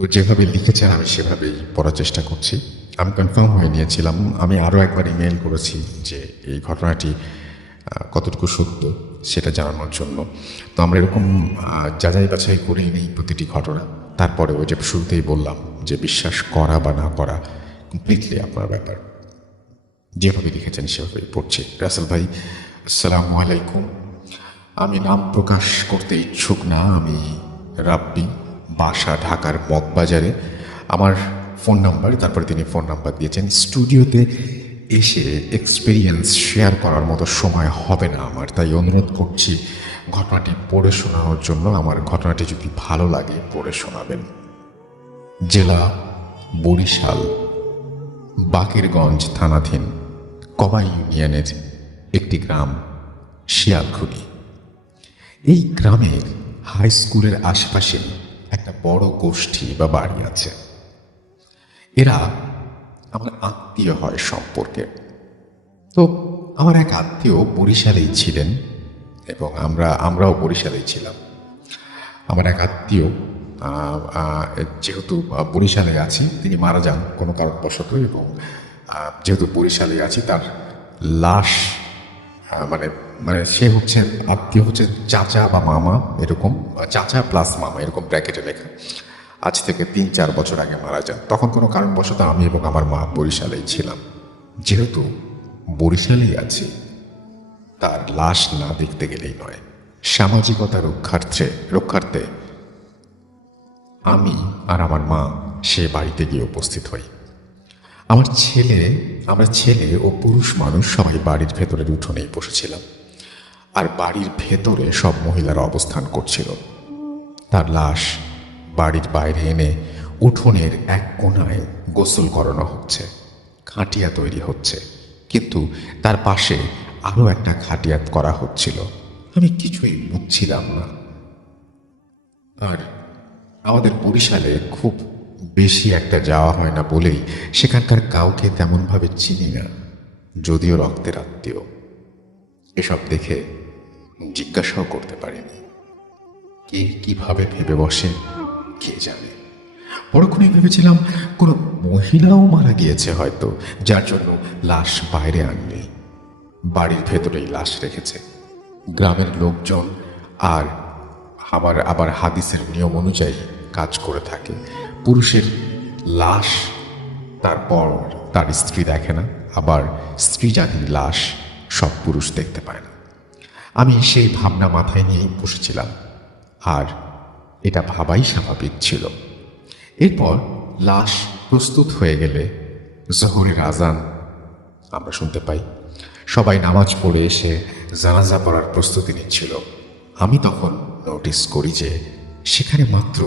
ও যেভাবে লিখেছেন আমি সেভাবেই পড়ার চেষ্টা করছি। আমি কনফার্ম হয়ে নিয়েছিলাম। আমি আরও একবার ইমেইল করেছি যে এই ঘটনাটি কতটুকু সত্য সেটা জানানোর জন্য। তো আমরা এরকম যাচাই বাছাই করেই নেই প্রতিটি ঘটনা। তারপরে ওই যে শুরুতেই বললাম যে বিশ্বাস করা বা না করা কমপ্লিটলি আপনার ব্যাপার। যেভাবে লিখেছেন সেভাবেই পড়ছি। রাসেল ভাই, আসসালামু আলাইকুম। আমি নাম প্রকাশ করতে ইচ্ছুক না। আমি রাব্বি, বাসা ঢাকার মগবাজারে। আমার ফোন নাম্বার, তারপরে তিনি ফোন নাম্বার দিয়েছেন। স্টুডিওতে এসে এক্সপিরিয়েন্স শেয়ার করার মতো সময় হবে না আমার, তাই অনুরোধ করছি ঘটনাটি পড়ে শোনানোর জন্য। আমার ঘটনাটি যদি ভালো লাগে পড়ে শোনাবেন। জেলা বরিশাল, বাকেরগঞ্জ থানাধীন কবাই ইউনিয়নের একটি গ্রাম শিয়ালখুনি। এই গ্রামের হাই স্কুলের আশেপাশে একটা বড় গোষ্ঠী বা বাড়ি আছে। এরা আমার আত্মীয় হয় সম্পর্কে। তো আমার এক আত্মীয় বরিশালেই ছিলেন এবং আমরাও বরিশালেই ছিলাম। আমার এক আত্মীয় যেহেতু বরিশালে আছে, তিনি মারা যান কোনো কারণবশত, এবং যেহেতু বরিশালে আছে তার লাশ মানে মানে সে হচ্ছেন আত্মীয়, হচ্ছে চাচা বা মামা, এরকম চাচা প্লাস মামা এরকম ব্র্যাকেটে লেখা। আজ থেকে 3-4 বছর আগে মারা যান। তখন কোনো কারণবশত আমি এবং আমার মা বরিশালেই ছিলাম। যেহেতু বরিশালেই আছি, তার লাশ না দেখতে গেলেই নয়। সামাজিকতা রক্ষার্থে আমি আর আমার মা সে বাড়িতে গিয়ে উপস্থিত হই। আমরা ছেলে ও পুরুষ মানুষ সবাই বাড়ির ভেতরের উঠোনেই বসেছিলাম, আর বাড়ির ভেতরে সব মহিলারা অবস্থান করছিল। তার লাশ বাড়ির বাইরে এনে উঠোনের এক কোণায় গোসল করানো হচ্ছে, খাটিয়া তৈরি হচ্ছে, কিন্তু তার পাশে আরও একটা খাটিয়া করা হচ্ছিল। আমি কিছুই বুঝছিলাম না। আর আমাদের বরিশালে খুব বেশি একটা যাওয়া হয় না বলেই সেখানকার কাউকে তেমনভাবে চিনি না, যদিও রক্তের আত্মীয়। এসব দেখে জিজ্ঞাসাও করতে পারিনি। কে কিভাবে ভেবে বসে কে জানে। পরক্ষণে ভেবেছিলাম কোনো মহিলাও মারা গিয়েছে হয়তো, যার জন্য লাশ বাইরে আননি, বাড়ির ভেতরেই লাশ রেখেছে। গ্রামের লোকজন আর আবার হাদিসের নিয়ম অনুযায়ী কাজ করে থাকে। পুরুষের লাশ তারপর তার স্ত্রী দেখে না, আবার স্ত্রী জাতির লাশ সব পুরুষ দেখতে পায় না। আমি সেই ভাবনা মাথায় নিয়েই বসেছিলাম, আর এটা ভাবাই স্বাভাবিক ছিল। এরপর লাশ প্রস্তুত হয়ে গেলে জোহরের আজান আমরা শুনতে পাই। সবাই নামাজ পড়ে এসে জানাজা পড়ার প্রস্তুতি নিচ্ছিল। আমি তখন নোটিস করি যে সেখানে মাত্র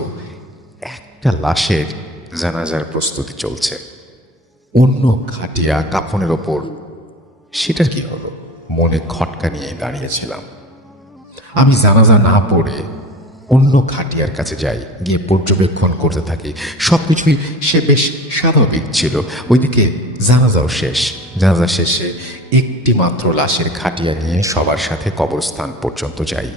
একটা লাশের জানাজার প্রস্তুতি চলছে। অন্য খাটিয়া কাফনের ওপর সেটার কি হলো মনে খটকা নিয়ে দাঁড়িয়েছিলাম। আমি জানাজা না পড়ে অন্য খাটিয়ার কাছে যাই, গিয়ে পর্যবেক্ষণ করতে থাকি। সবকিছুই সে বেশ স্বাভাবিক ছিল। ওইদিকে জানাজাও শেষ। জানাজা শেষে একটি মাত্র লাশের খাটিয়া নিয়ে সবার সাথে কবরস্থান পর্যন্ত যাই।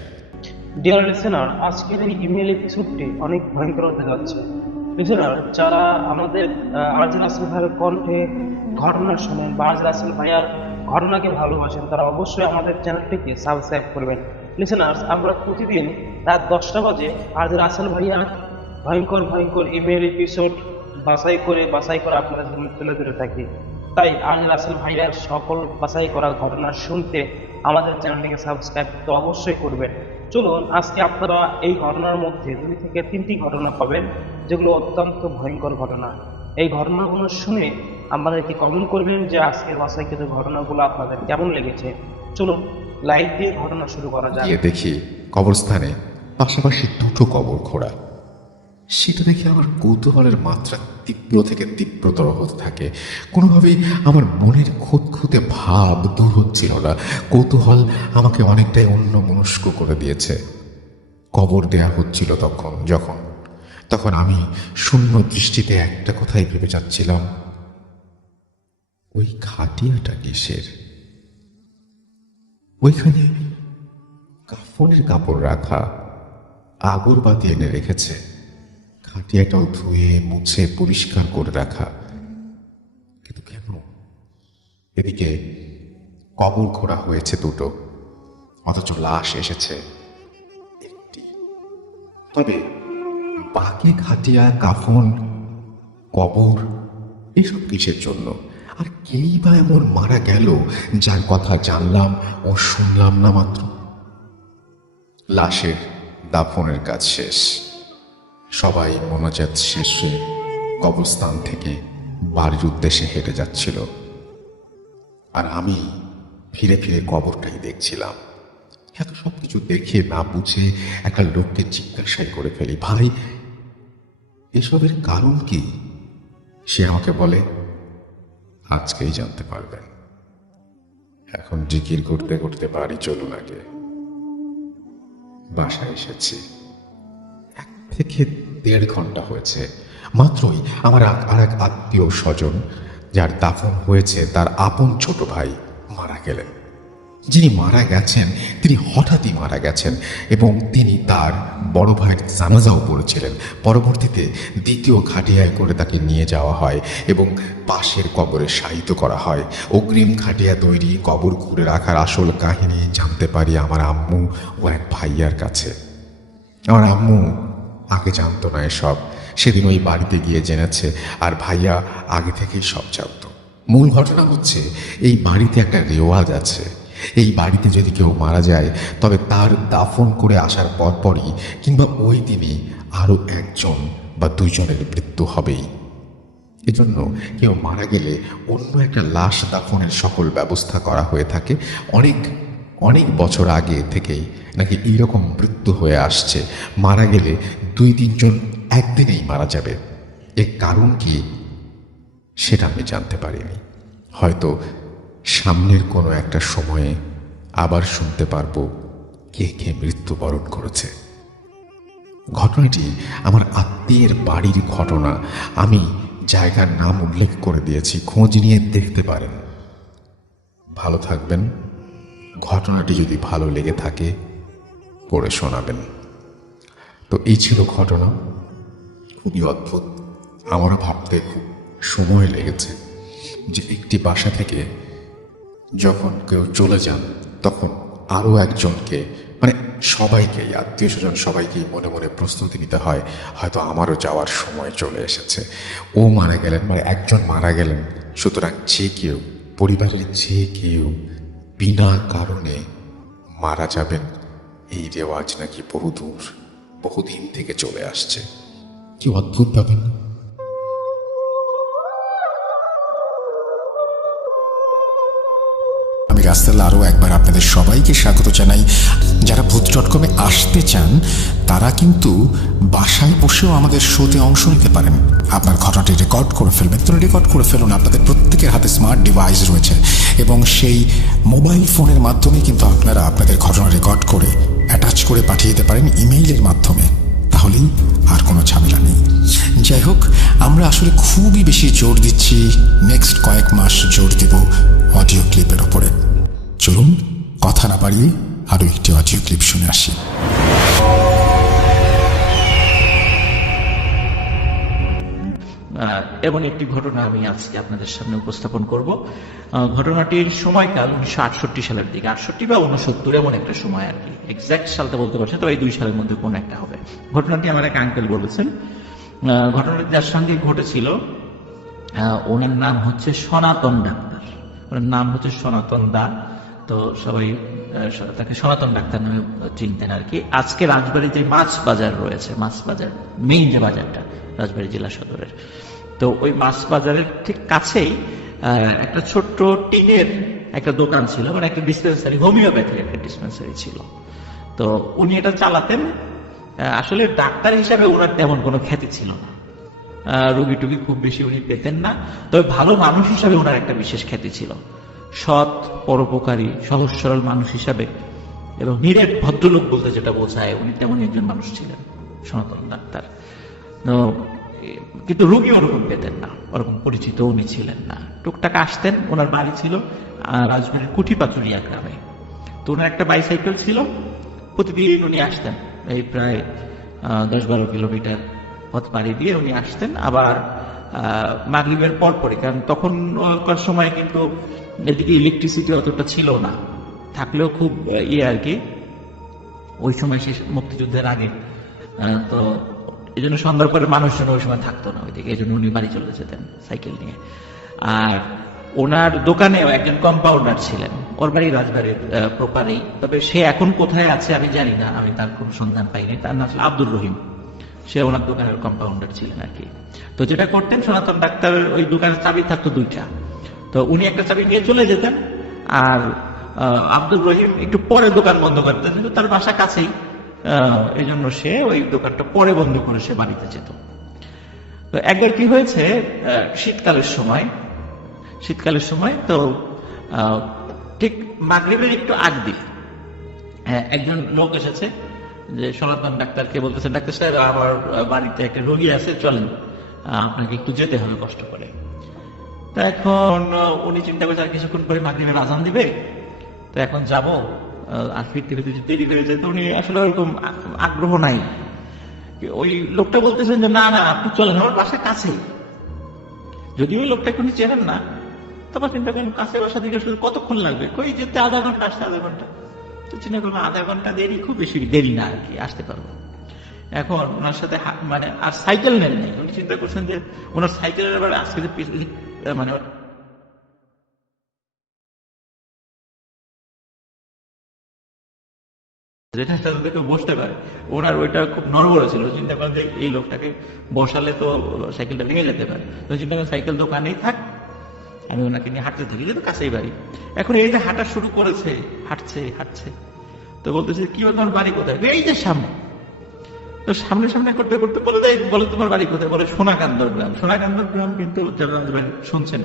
ডিয়ার লিসেনার, আজকের এই ইমেল এপিসোডটি অনেক ভয়ঙ্কর হতে যাচ্ছে। লিসেনার, যারা আমাদের আরজে রাসেল ভাইয়ের কণ্ঠে ঘটনা শোনেন বা আরজে রাসেল ভাইয়ার ঘটনাকে ভালোবাসেন, তারা অবশ্যই আমাদের চ্যানেলটিকে সাবস্ক্রাইব করবেন। লিসেনার্স, আমরা প্রতিদিন রাত 10টা বাজে আরজে রাসেল ভাইয়ার ভয়ঙ্কর ভয়ঙ্কর ইমেল এপিসোড বাছাই করে আপনাদের সামনে তুলে ধরে থাকি। তাই আরজে রাসেল ভাইয়ার সকল বাছাই করা ঘটনা শুনতে আমাদের চ্যানেলটিকে সাবস্ক্রাইব তো অবশ্যই করবেন। চলুন, আজকে আপনারা এই ঘটনার মধ্যে 2 থেকে 3টি ঘটনা পাবেন, যেগুলো অত্যন্ত ভয়ঙ্কর ঘটনা। এই ঘটনাগুলো শুনে আমাদেরকে কমেন্ট করবেন যে আজকের বাছাইকৃত ঘটনাগুলো আপনাদের কেমন লেগেছে। চলুন, লাইক দিয়ে ঘটনা শুরু করা যাক। গিয়ে দেখি কবরস্থানে পাশাপাশি দুটো কবর খোঁড়া। সেটা দেখে আমার কৌতূহলের মাত্রা তীব্র থেকে তীব্রতর হতে থাকে। কোনোভাবেই আমার মনের খুঁতখুঁতে ভাব দূর হচ্ছিল না। কৌতূহল আমাকে অনেকটাই অন্যমনস্ক করে দিয়েছে। কবর দেয়া হচ্ছিল তখন আমি শূন্য দৃষ্টিতে একটা কথাই ভেবে যাচ্ছিলাম, ওই খাটিয়াটা কিসের? ওইখানে কাফনের কাপড় রাখা, আগরবাতি এনে রেখেছে, খাটিয়াটাও ধুয়ে মুছে পরিষ্কার করে রাখা, কিন্তু কেন? এদিকে কবর খোঁড়া হয়েছে দুটো, অথচ লাশ এসেছে একটি। তবে বাকি খাটিয়া, কাফন, কবর এসব কিসের জন্য? আর কেই বা এমন মারা গেল যার কথা জানলাম ও শুনলাম না মাত্র? লাশের দাফনের কাজ শেষ, সবাই মোনাজাত শেষে কবরস্থান থেকে বাড়ির উদ্দেশ্যে হেঁটে যাচ্ছিল, আর আমি ফিরে ফিরে কবরটাই দেখছিলাম। এত সব কিছু দেখে না বুঝে একটা লোককে জিজ্ঞাসাই করে ফেলি, ভাই এসবের কারণ কি? সে আমাকে বলে, আজকেই জানতে পারবেন। এখন জিকির করতে করতে বাড়ি চলুন আগে। বাসায় এসেছি 1 থেকে 1.5 ঘন্টা হয়েছে। মাত্রই আমার আর এক আত্মীয় স্বজন, যার দাফন হয়েছে, তার আপন ছোট ভাই মারা গেলেন। যিনি মারা গেছেন তিনি হঠাৎই মারা গেছেন, এবং তিনি তার বড় ভাইয়ের জানাজাও পড়েছিলেন। পরবর্তীতে দ্বিতীয় খাটিয়ায় করে তাকে নিয়ে যাওয়া হয় এবং পাশের কবরে শায়িত করা হয়। অগ্রিম খাটিয়া তৈরি কবর খুঁড়ে রাখার আসল কাহিনী জানতে পারি আমার আম্মু ও এক ভাইয়ার কাছে। আমার আম্মু আগে জানতো না এসব, সেদিন ওই বাড়িতে গিয়ে জেনেছে, আর ভাইয়া আগে থেকেই সব জানতো। মূল ঘটনা হচ্ছে, এই বাড়িতে একটা রেওয়াজ আছে, এই বাড়িতে যদি কেউ মারা যায় তবে তার দাফন করে আসার পরপরই কিংবা ওই দিনই আরও 1জন বা 2জনের মৃত্যু হবেই। এজন্য কেউ মারা গেলে অন্য একটা লাশ দাফনের সকল ব্যবস্থা করা হয়ে থাকে। অনেক অনেক বছর আগে থেকেই নাকি এইরকম মৃত্যু হয়ে আসছে, মারা গেলে 2-3জন একদিনেই মারা যাবে। এর কারণ কি সেটা আমি জানতে পারিনি। হয়তো সামনের কোনো একটা সময়ে আবার শুনতে পারবো কে কে মৃত্যুবরণ করেছে। ঘটনাটি আমার আত্মীয়ের বাড়ির ঘটনা। আমি জায়গার নাম উল্লেখ করে দিয়েছি, খোঁজ নিয়ে দেখতে পারেন। ভালো থাকবেন। ঘটনাটি যদি ভালো লেগে থাকে পড়ে শোনাবেন। তো এই ছিল ঘটনা, খুবই অদ্ভুত। আমারও ভাবতে খুব সময় লেগেছে যে একটি বাসা থেকে যখন কেউ চলে যান তখন আরও একজনকে, মানে সবাইকেই, আত্মীয় স্বজন সবাইকেই মনে মনে প্রস্তুতি নিতে হয়, হয়তো আমারও যাওয়ার সময় চলে এসেছে। ও মারা গেলেন, মানে একজন মারা গেলেন, সুতরাং যে কেউ, পরিবারের যে কেউ বিনা কারণে মারা যাবেন, এই রেওয়াজ নাকি বহুদিন থেকে চলে আসছে। কি অদ্ভুত ব্যাপার না? আমি রাস্তাল আরও একবার আপনাদের সবাইকে স্বাগত জানাই। যারা ভূত.com-এ আসতে চান তারা কিন্তু বাসায় বসেও আমাদের শোতে অংশ নিতে পারেন। আপনার ঘটনাটি রেকর্ড করে ফেলবেন, তো রেকর্ড করে ফেলুন। আপনাদের প্রত্যেকের হাতে স্মার্ট ডিভাইস রয়েছে এবং সেই মোবাইল ফোনের মাধ্যমে কিন্তু আপনারা আপনাদের ঘটনা রেকর্ড করে অ্যাটাচ করে পাঠিয়ে দিতে পারেন ইমেইলের মাধ্যমে। তাহলেই আর কোনো ঝামেলা নেই। যাই হোক, আমরা আসলে খুবই বেশি জোর দিচ্ছি, নেক্সট কয়েক মাস জোর দেব অডিও ক্লিপের ওপরে। চলুন কথা না বাড়িয়ে আরও একটি অডিও ক্লিপ শুনে আসি। এমন একটি ঘটনা আমি আজকে আপনাদের সামনে উপস্থাপন করব। ঘটনাটির সময়কাল 1968 সালের দিকে, 68 বা 69 এমন একটা সময় আর কি, এক্সাক্ট সালটা বলতে পারছেন, তবে এই 2 সালের মধ্যে কোন একটা হবে। ঘটনাটি আমার এক আঙ্কেল বলেছেন। ঘটনাটি যার সঙ্গে ঘটেছিল ওনার নাম হচ্ছে সনাতন ডাক্তার। ওনার নাম হচ্ছে সনাতন দা, তো সবাই তাকে সনাতন ডাক্তার নামে চিনতেন আর কি। আজকে রাজবাড়ী যে মাছ বাজার রয়েছে, মাছ বাজার মেইন যে বাজারটা রাজবাড়ী জেলা সদরের, তো ওই মাছ বাজারের ঠিক কাছেই একটা ছোট্ট টিনের একটা দোকান ছিল, মানে একটা ডিসপেন্সারি, হোমিওপ্যাথির একটা ডিসপেন্সারি ছিল। তো উনি এটা চালাতেন। আসলে ডাক্তার হিসাবে ওনার তেমন কোনো খ্যাতি ছিল না, রোগী টুগী খুব বেশি উনি পেতেন না, তবে ভালো মানুষ হিসাবে ওনার একটা বিশেষ খ্যাতি ছিল। সৎ, পরোপকারী, সহজ সরল মানুষ হিসাবে এবং নিরেট ভদ্রলোক বলতে যেটা বোঝায়, উনি তেমন একজন মানুষ ছিলেন সনাতন ডাক্তার। তো কিন্তু রোগী ওরকম পেতেন না, ওরকম পরিচিত উনি ছিলেন না। টুকটাক আসতেন, ওনার বাড়ি ছিল রাজবাড়ির কুঠিপাচুরিয়া গ্রামে। তো ওনার একটা বাইসাইকেল ছিল, প্রতিদিন উনি আসতেন, এই প্রায় 10-12 কিলোমিটার পথ পাড়ি দিয়ে উনি আসতেন আবার মাগরিবের পরপরই, কারণ তখনকার সময় কিন্তু এদিকে ইলেকট্রিসিটি অতটা ছিল না, থাকলেও খুব আর কি ওই সময় শেষ মুক্তিযুদ্ধের আগে। তো এই জন্য সন্ধ্যার পরে মানুষজন ওই সময় থাকতো না ওইদিকে, এই জন্য উনি বাড়ি চলে যেতেন সাইকেল নিয়ে। আর ওনার দোকানেও একজন কম্পাউন্ডার ছিলেন, ওর বাড়ি রাজবাড়ির প্রপারেই, তবে সে এখন কোথায় আছে আমি জানি না, আমি তার কোনো সন্ধান পাইনি। তার নাম ছিল আব্দুর রহিম, সে ওনার দোকানের কম্পাউন্ডার ছিলেন আর কি। তো যেটা করতেন, সনাতন ডাক্তারের ওই দোকানের চাবি থাকতো 2টা, তো উনি একটা চাবি নিয়ে চলে যেতেন, আর আব্দুর রহিম একটু পরে দোকান বন্ধ করতেন, কিন্তু তার বাসা কাছেই, এই জন্য সে ওই দোকানটা পরে বন্ধ করে সে বাড়িতে যেত। তো একবার কি হয়েছে, শীতকালের সময় তো ঠিক মাগরিবের একটু আগ দিয়ে একজন লোক এসেছে, যে সনাতন ডাক্তারকে বলতেছে, ডাক্তার সাহেব আমার বাড়িতে একটা রোগী আছে, চলেন আপনাকে একটু যেতে হবে কষ্ট করে। তো এখন উনি চিন্তা করছে আর কিছুক্ষণ পরে মাগরিবের আজান দিবে, তো এখন যাব, আর ফিরতে ফিরতে দেরি হয়ে যায়। তো উনি আসলে ওরকম আগ্রহ নাই। ওই লোকটা বলতেছেন যে না না আপনি চলেন, আমার বাসা কাছেই। যদি ওই লোকটাকে উনি চেনেন না, তারপর চিন্তা করেন কাছে বাসা দিকে শুধু কতক্ষণ লাগবে, কই যেতে আধা ঘন্টা, আসতে আধা ঘন্টা। তো চিন্তা করবো আধা ঘন্টা দেরি, খুব বেশি দেরি না আর কি, আসতে পারবো। এখন ওনার সাথে মানে আর সাইকেল নেন নাই, উনি চিন্তা করছেন যে ওনার সাইকেলের ব্যাপারে আজকে মানে যেটা তাদেরকে বসতে পারে, ওনার ওইটা খুব নড়বড়ে ছিল। চিন্তা করেন যে এই লোকটাকে বসালে তো সাইকেলটা ভেঙে যেতে পারে, তো চিন্তা করেন সাইকেল দোকানেই থাক, আমি ওনাকে নিয়ে হাঁটতে থাকি, যেহেতু কাছেই বাড়ি। এখন এই যে হাঁটা শুরু করেছে, হাঁটছে, তো বলতেছে কি তোমার বাড়ি কোথায়, এই যে সামনে। তো সামনে সামনে করতে করতে বলে তোমার বাড়ি কোথায়, বলে সোনাকান্দর গ্রাম। সোনাকান্দর গ্রাম কিন্তু যারা শুনছেন,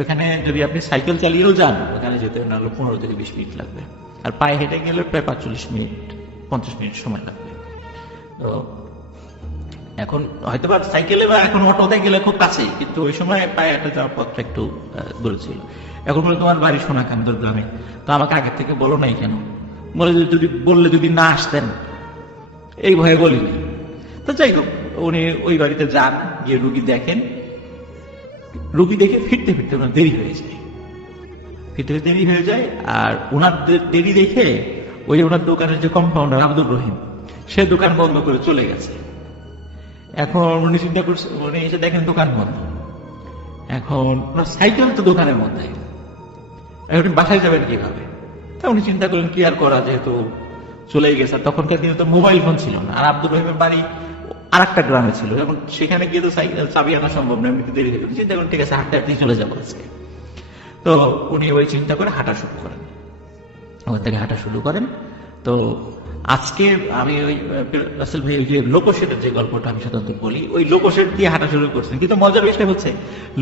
এখানে যদি আপনি সাইকেল চালিয়েও যান, ওখানে যেতে না 15 থেকে 20 মিনিট লাগবে, আর পায়ে হেঁটে গেলে প্রায় 45 মিনিট 50 মিনিট সময় লাগবে। তো এখন হয়তো বা সাইকেলে বা এখন অটোতে গেলে খুব কাছেই, কিন্তু ওই সময় পায়ে হেঁটে যাওয়ার পথটা একটু দূরে ছিল। এখন বলে তোমার বাড়ি সোনাকান্দর গ্রামে, তো আমাকে আগের থেকে বলো নাই কেন? বলে যদি না আসতেন, এই ভয়ে বলিনি। তো যাই হোক, উনি ওই বাড়িতে যান, গিয়ে রুগী দেখেন, রুগী দেখে ফিরতে ফিরতে ওনার দেরি হয়ে যায়। আর ওনার দেরি দেখে ওই ওনার দোকানের যে কম্পাউন্ডার আব্দুর রহিম, সে দোকান বন্ধ করে চলে গেছে। এখন উনি চিন্তা করছে, উনি এসে দেখেন দোকান বন্ধ, এখন ওনার সাইকেল তো দোকানের মধ্যে, এখন বাসায় যাবেন কিভাবে? তা উনি চিন্তা করেন কি আর করা, যেহেতু চলেই গেছে। তখনকার দিনে তো মোবাইল ফোন ছিল না, আর আব্দুর রহিমের বাড়ি আর একটা গ্রামে ছিল, এখন সেখানে গিয়ে তো সাইকেল চাবি আনা সম্ভব নয়, এমনিতে দেরি হয়ে চিন্তা করেন ঠিক আছে হাঁটতে হাঁটতেই চলে যাবো আজকে। তো উনি ওই চিন্তা করে হাঁটা শুরু করেন, ওখান থেকে হাঁটা শুরু করেন। তো আজকে আমি ওই রাসেল ভাই ওই যে লোকোশেটের যে গল্পটা আমি সাধারণত বলি, ওই লোকোশেট দিয়ে হাঁটা শুরু করছেন। কিন্তু মজার বিষয় হচ্ছে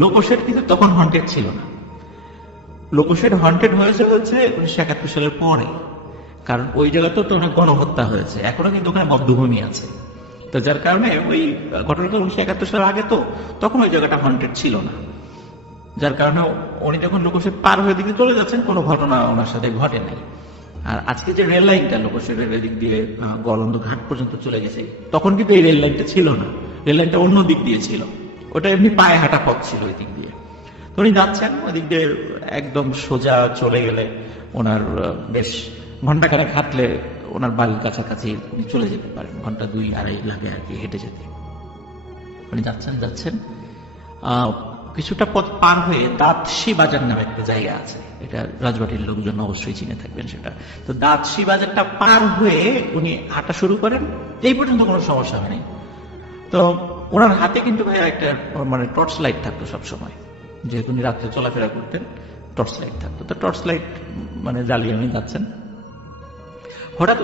লোকোশেট কিন্তু তখন হন্টেড ছিল না, লোকোশেট হন্টেড হয়েছে 1971 সালের পরে, কারণ ওই জায়গাতে তো অনেক গণহত্যা হয়েছে, এখনো কিন্তু ওখানে বধ্যভূমি আছে। তো যার কারণে ওই ঘটনাটা 1971 সালের আগে, তো তখন ওই জায়গাটা হন্টেড ছিল না। যার কারণে উনি যখন লোকোশেট পার হয়ে দিকে চলে যাচ্ছেন, কোনো ঘটনা ওনার সাথে ঘটে নাই। আর আজকে যে রেল লাইনটা লোকোশেটের দিক দিয়ে গলন্দ ঘাট পর্যন্ত চলে গেছে, তখন কিন্তু এই রেল লাইনটা ছিল না, রেল লাইনটা অন্য দিক দিয়ে ছিল, ওটা এমনি পায়ে হাঁটা পথ ছিল ওই দিক দিয়ে। তো উনি যাচ্ছেন ওই দিক দিয়ে, একদম সোজা চলে গেলে ওনার বেশ ঘন্টাখানেক হাঁটলে ওনার বাড়ির কাছাকাছি উনি চলে যেতে পারেন, ঘন্টা 2-2.5 লাগে আর কি হেঁটে যেতে। উনি যাচ্ছেন কিছুটা পথ পার হয়ে দাঁতশি বাজার নামে একটা জায়গা আছে, এটা রাজবাড়ির লোকজন অবশ্যই চিনে থাকবেন সেটা। তো দাঁতশি বাজারটা পার হয়ে উনি হাঁটা শুরু করেন, এই পর্যন্ত কোনো সমস্যা হয়নি। তো ওনার হাতে কিন্তু ভাই একটা মানে টর্চ লাইট থাকতো সবসময়, যেহেতু উনি রাত্রে চলাফেরা করতেন, টর্চ লাইট থাকতো। তো টর্চ লাইট মানে জ্বালিয়ে উনি যাচ্ছেন, হঠাৎ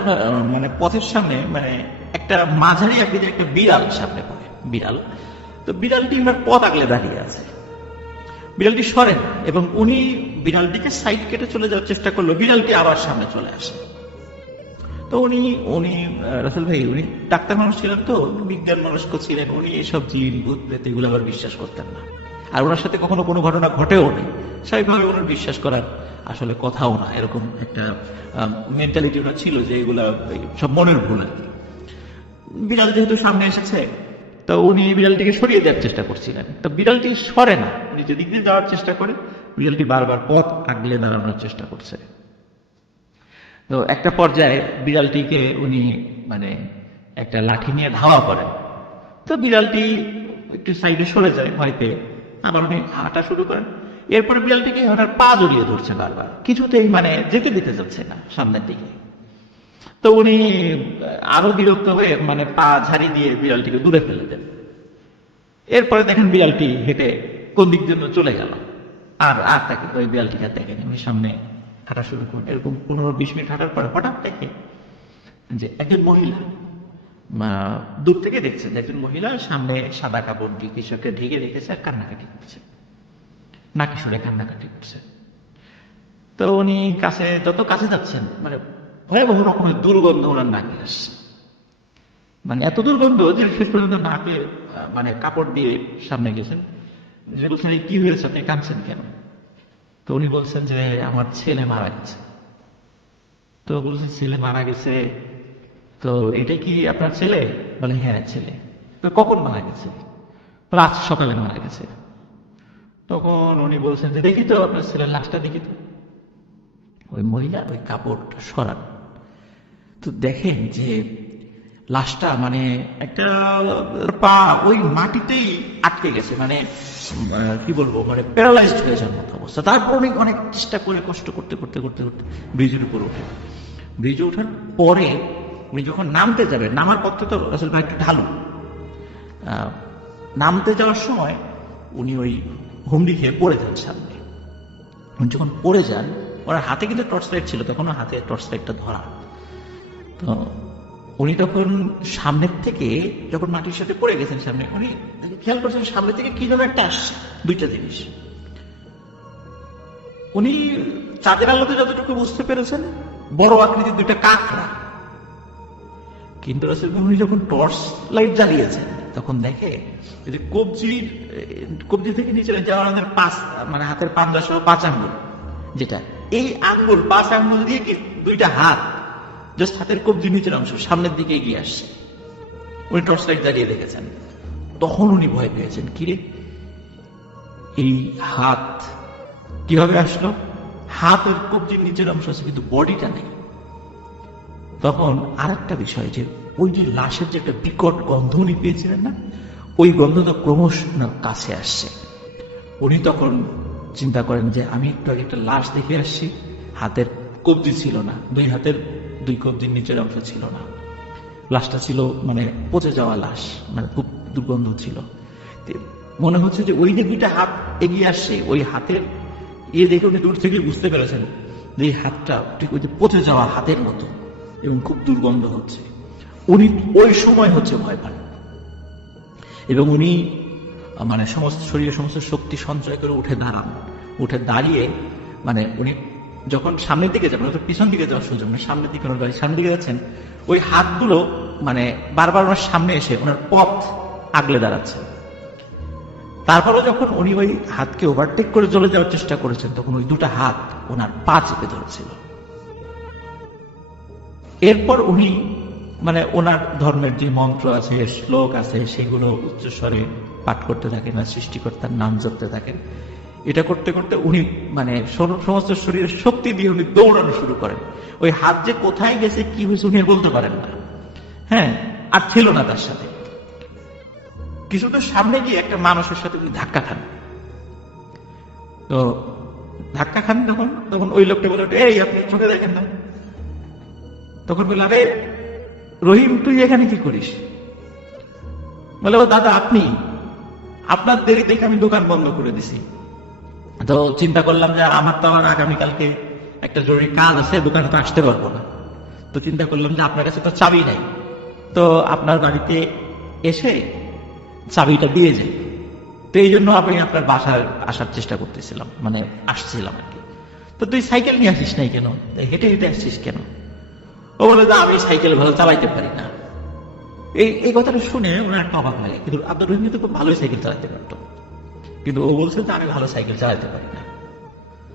মানে পথের সামনে মানে একটা মাঝারি আকৃতির একটা বিড়াল সামনে পড়ে, বিড়াল। তো বিড়ালটি ওনার পথ আগলে দাঁড়িয়ে আছে, বিড়ালটি সরেন এবং উনি বিড়ালটিকে সাইড কেটে চলে যাওয়ার চেষ্টা করলো, বিড়ালটি আবার সামনে চলে আসে। তো উনি রাসেল ভাই উনি ডাক্তার মানুষ ছিলেন, তো বিজ্ঞান মনস্ক ছিলেন, উনি এইসব জিন ভূত প্রেত এগুলো আবার বিশ্বাস করতেন না, আর ওনার সাথে কখনো কোনো ঘটনা ঘটেও নেই, স্বাভাবিকভাবে ওনার বিশ্বাস করার আসলে কথাও না, এরকম একটা মেন্টালিটি ওনার ছিল যে এগুলা সব মনের ভুল আর কি। বিড়াল যেহেতু সামনে এসেছে, তো উনি বিড়ালটিকে সরিয়ে দেওয়ার চেষ্টা করছিলেন, তো বিড়ালটি সরে না, উনি যেদিক দিয়ে যাওয়ার চেষ্টা করে বিড়ালটি বারবার পথ আগলে দাঁড়ানোর চেষ্টা করছে। তো একটা পর্যায়ে বিড়ালটিকে উনি মানে একটা লাঠি নিয়ে ধাওয়া করেন, তো বিড়ালটি একটু সাইডে সরে যায় ভয় পেয়ে, আবার উনি হাঁটা শুরু করেন। এরপরে বিড়ালটিকে ওনার পা জড়িয়ে ধরছে বারবার, কিছুতেই মানে যেতে দিতে যাচ্ছে না সামনের দিকে। তো উনি আরো বিরক্ত হয়ে মানে পা ঝাড়ি দিয়ে বিড়ালটিকে দূরে ফেলে দেন। এরপরে দেখেন বিড়ালটি হেঁটে কোন দিক জন্য চলে গেল, আর আর তাকে ওই বিড়ালটিকে দেখেন উনি সামনে হাঁটা শুরু করেন। এরকম 15-20 মিনিট হাঁটার পরে হঠাৎ দেখে যে একজন মহিলা দূর থেকে দেখছে যে একজন মহিলা সামনে সাদা কাপড় দিয়ে কিছু একটা ঢেকে রেখেছে আর কান্নাকাটি করছে, নাকি সরে কান্নাকাটি করছে। তো উনি যত কাছে যাচ্ছেন মানে ভয়াবহ রকমের দুর্গন্ধ ওনার নাকে আসছে, মানে এত দুর্গন্ধ যে শেষ পর্যন্ত নাকে মানে কাপড় দিয়ে সামনে গেছেন। যে বলছেন কি হয়েছে, আপনি কাঁদছেন কেন? তো উনি বলছেন যে আমার ছেলে মারা গেছে। তো বলছেন ছেলে মারা গেছে, তো এটা কি আপনার ছেলে? বলে হ্যাঁ ছেলে। তো কখন মারা গেছে? রাত সকালে মারা গেছে। তখন উনি বলছেন যে দেখি তো আপনার ছেলের লাশটা, দেখি তো। ওই মহিলা ওই কাপড়টা সরান, তো দেখেন যে লাশটা মানে একটা পা ওই মাটিতেই আটকে গেছে, মানে কি বলবো মানে প্যারালাইজড হয়ে যাওয়ার মতো অবস্থা। তারপর উনি অনেক চেষ্টা করে কষ্ট করতে করতে করতে করতে ব্রিজের উপর ওঠে। ব্রিজে ওঠার পরে উনি যখন নামতে যাবেন, নামার পথে তো আসলে একটু ঢালু, নামতে যাওয়ার সময় উনি ওই হুমড়ি খেয়ে পড়ে যান সামনে। উনি যখন পড়ে যান, ওনার হাতে কিন্তু টর্চ লাইট ছিল, তখন হাতে টর্চ লাইটটা ধরা। তো উনি তখন সামনের থেকে যখন মাটির সাথে পড়ে গেছেন সামনে, উনি খেয়াল করছেন সামনে থেকে কি যেন একটা আসছে, দুইটা জিনিস। উনি চাঁদের আলোতে যতটুকু বুঝতে পেরেছেন বড় আকৃতির দুইটা কাঁকড়া, কিন্তু উনি যখন টর্চ লাইট জ্বালিয়েছেন তখন দেখে যে কবজি থেকে নিচে যাওয়ার আমাদের মানে হাতের পাঞ্জা সহ 5 আঙ্গুল, যেটা এই আঙ্গুল 5 আঙ্গুল দিয়ে কি দুইটা হাত জাস্ট হাতের কবজি নিচের অংশ সামনের দিকে এগিয়ে আসছে। উনি টর্চ লাইট জ্বালিয়ে দেখেছেন, তখন উনি ভয় পেয়েছেন, কিরে এই হাত কিভাবে আসলো? হাতের কবজির নিচের অংশ আছে কিন্তু বডিটা নেই। তখন আর একটা বিষয় যে ওই যে লাশের যে একটা বিকট গন্ধ উনি পেয়েছিলেন না, ওই গন্ধটা ক্রমশ কাছে আসছে। উনি তখন চিন্তা করেন যে আমি একটু আগে একটা লাশ দেখে আসছি, হাতের কবজি ছিল না, দুই হাতের 2 কবজির নিচের অংশ ছিল না, লাশটা ছিল মানে পচে যাওয়া লাশ, মানে খুব দুর্গন্ধ ছিল। মনে হচ্ছে যে ওই যে 2টা হাত এগিয়ে আসছে, ওই হাতের দেখে উনি দূর থেকে বুঝতে পেরেছেন যে এই হাতটা ঠিক ওই যে পচে যাওয়া হাতের মতো এবং খুব দুর্গন্ধ হচ্ছে। উনি ওই সময় হচ্ছে ভয় পান এবং উনি মানে সমস্ত শরীরে সমস্ত শক্তি সঞ্চয় করে উঠে দাঁড়িয়ে মানে উনি যখন সামনের দিকে যাবেন, পিছন দিকে যাওয়ার সুযোগ নেই, সামনের দিকে সামনের দিকে যাচ্ছেন, ওই হাতগুলো মানে বারবার ওনার সামনে এসে ওনার পথ আগলে দাঁড়াচ্ছে। তারপরে যখন উনি ওই হাতকে ওভারটেক করে চলে যাওয়ার চেষ্টা করেছেন, তখন ওই 2টা হাত ওনার পা চেপে ধরেছিল। এরপর উনি মানে ওনার ধর্মের যে মন্ত্র আছে, শ্লোক আছে, সেগুলো উচ্চস্বরে পাঠ করতে থাকেন আর সৃষ্টিকর্তার নাম জপতে থাকেন। এটা করতে করতে উনি মানে সমস্ত শরীরের শক্তি দিয়ে উনি দৌড়ানো শুরু করেন। ওই হাত যে কোথায় গেছে কি হয়েছে উনি বলতে পারেন না, হ্যাঁ, আর ছিল না তার সাথে। কিছুটা সামনে গিয়ে একটা মানুষের সাথে উনি ধাক্কা খান। তো ধাক্কা খান তখন ওই লোকটা বলে, এই আপনি চোখে দেখেন না? তখন বলে, আরে রহিম তুই এখানে কি করিস? বলে, ও দাদা আপনি, আপনার দেরি দেখে আমি দোকান বন্ধ করে দিছি। তো চিন্তা করলাম যে আমার তো আবার আগামীকালকে একটা জরুরি কাজ আছে, দোকানে তো আসতে পারবো না। তো চিন্তা করলাম যে আপনার কাছে তো চাবি নাই, তো আপনার বাড়িতে এসে চাবিটা দিয়ে যাই। তো এই জন্য আমি আপনার বাসায় আসার চেষ্টা করতেছিলাম, মানে আসছিলাম আর কি। তো তুই সাইকেল নিয়ে আসিস নাই কেন? হেঁটে হেঁটে আসছিস কেন? ও বলে যে আমি সাইকেল ভালো চালাইতে পারি না। এই কথাটা শুনে ওনার একটা অবাক লাগে, কিন্তু আব্দুর রহিম তো খুব ভালোই সাইকেল চালাতে পারতো, কিন্তু ও বলছে যে আমি ভালো সাইকেল চালাতে পারি না।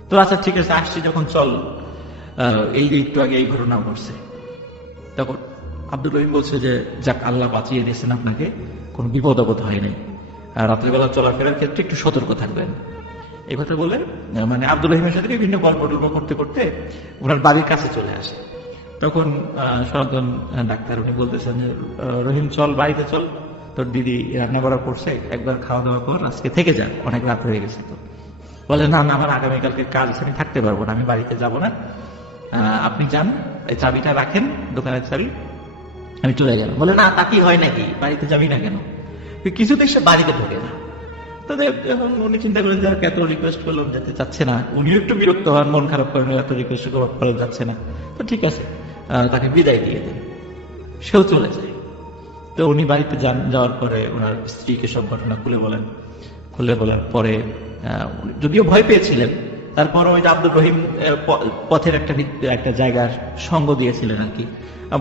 তো আচ্ছা ঠিক আছে আসছি যখন, চল এই একটু আগে এই ঘটনা ঘটছে। তখন আব্দুর রহিম বলছে যে যাক আল্লাহ বাঁচিয়ে দিয়েছেন আপনাকে, কোনো বিপদ আপদ হয় নাই। আর রাত্রিবেলা চলাফেরার ক্ষেত্রে একটু সতর্ক থাকবেন। এই কথা বলে মানে আব্দুল রহিমের সাথে বিভিন্ন গল্প টল্প করতে করতে ওনার বাড়ির কাছে চলে আসে। তখন সনাতন ডাক্তার উনি বলতেছেন যে, রহিম চল বাড়িতে চল, তোর দিদি রান্না করা করছে, একবার খাওয়া দাওয়া কর, আজকে থেকে যা, অনেক রাত হয়ে গেছে। তো বলে না না, আমার আগামীকালকে কাজ আছে, আমি থাকতে পারবো না, আমি বাড়িতে যাব না, আপনি যান, এই চাবিটা রাখেন, দোকানের চাবি, আমি চলে গেলাম। বলে না, তা কি হয় নাকি, বাড়িতে যাবি না কেন? কিছুতেই সে বাড়িতে ঢোকে না। তাদের এখন উনি চিন্তা করেন যে এত রিকোয়েস্ট করলাম, যেতে চাচ্ছে না, উনিও একটু বিরক্ত হন, মন খারাপ করেন, এত রিকোয়েস্ট করা যাচ্ছে না, তো ঠিক আছে তাকে বিদায় দিয়ে দেন, সেও চলে যায়। তো উনি বাড়িতে যান, যাওয়ার পরে ওনার স্ত্রীকে সব ঘটনা খুলে বলার পরে যদিও ভয় পেয়েছিলেন, তারপর ওই যে আব্দুর রহিম পথের একটা জায়গার সঙ্গ দিয়েছিলেন আর কি,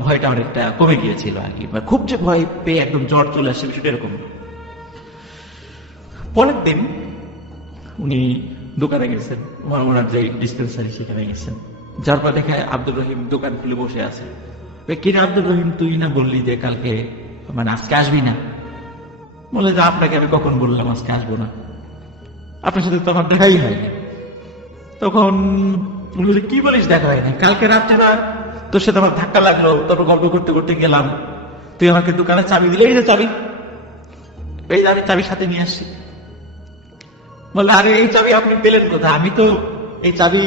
ভয়টা অনেকটা কমে গিয়েছিল আর কি। খুব যে ভয় পেয়ে একদম জ্বর চলে আসছে বিষয়টা এরকম। পরের দিন উনি দোকানে গেছেন, ওনার যে ডিসপেন্সারি সেখানে গেছেন, যার পর দেখে আব্দুর রহিম দোকান খুলে বসে আছে। কিরে আব্দুর রহিম, তুই না বললি যে কালকে মানে আজকে আসবি না? বলে যে আপনাকে আমি কখন বললাম আজকে আসবো না, আপনার সাথে তো আমার দেখাই হয়নি। তখন উনি বলে, কি বলিস দেখা হয়নি? কালকে রাত্রে না তোর সাথে আমার ধাক্কা লাগলো, তারপর গল্প করতে করতে গেলাম, তুই আমাকে দোকানে চাবি দিলে, এই যে চাবি, এই যে আমি চাবির সাথে নিয়ে আসছি। বলে আরে এই চাবি আপনি পেলেন কোথায়? আমি তো এই চাবি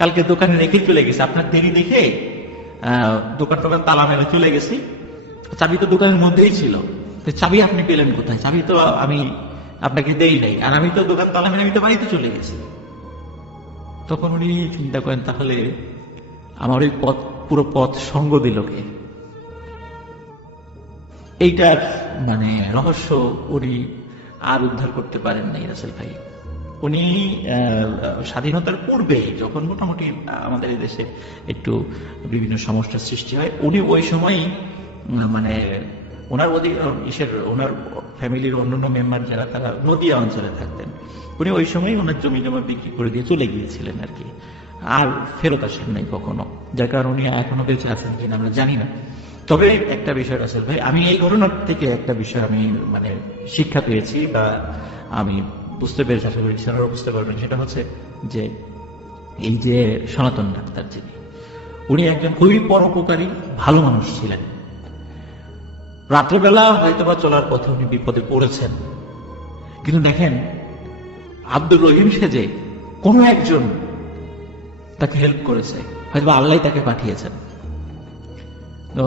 কালকে দোকানে রেখে চলে গেছি, আপনার দেরি দেখে দোকান তালা মেরে চলে গেছি, চাবি তো দোকানের মধ্যেই ছিল, তো চাবি আপনি পেলেন কোথায়? চাবি তো আমি আপনাকে দেই নাই, আর আমি তো দোকান তালা মেরে আমি তো বাড়িতে চলে গেছি। তখন উনি চিন্তা করেন, তাহলে আমার ওই পুরো পথ সঙ্গ দিল কে? এইটার মানে রহস্য উনি আর উদ্ধার করতে পারেন নাই রাসেল ভাই। উনি স্বাধীনতার পূর্বে যখন মোটামুটি আমাদের এই দেশে একটু বিভিন্ন সমস্যার সৃষ্টি হয়, উনি ওই সময়ই মানে ওনার ওনার ফ্যামিলির অন্যান্য মেম্বার যারা, তারা নদীয়া অঞ্চলে থাকতেন, উনি ওই সময় ওনার জমি জমা বিক্রি করে দিয়ে চলে গিয়েছিলেন আর কি, আর ফেরত আসেন নাই কখনো, যার কারণে উনি এখনো বেঁচে আছেন কিনা আমরা জানি না। তবে একটা বিষয় রাসেল ভাই, আমি এই ঘটনার থেকে একটা বিষয় আমি মানে শিক্ষা পেয়েছি বা আমি বুঝতে পেরেছি, আশা করি লিসেনারও বুঝতে পারবেন, সেটা হচ্ছে যে এই যে সনাতন ডাক্তার যিনি, উনি একজন খুবই পরোপকারী ভালো মানুষ ছিলেন। রাত্রেবেলা হয়তো বা চলার পথে উনি বিপদে পড়েছেন, কিন্তু দেখেন আব্দুর রহিম সেজে কোনো একজন তাকে হেল্প করেছে, হয়তো আল্লাহ তাকে পাঠিয়েছেন। তো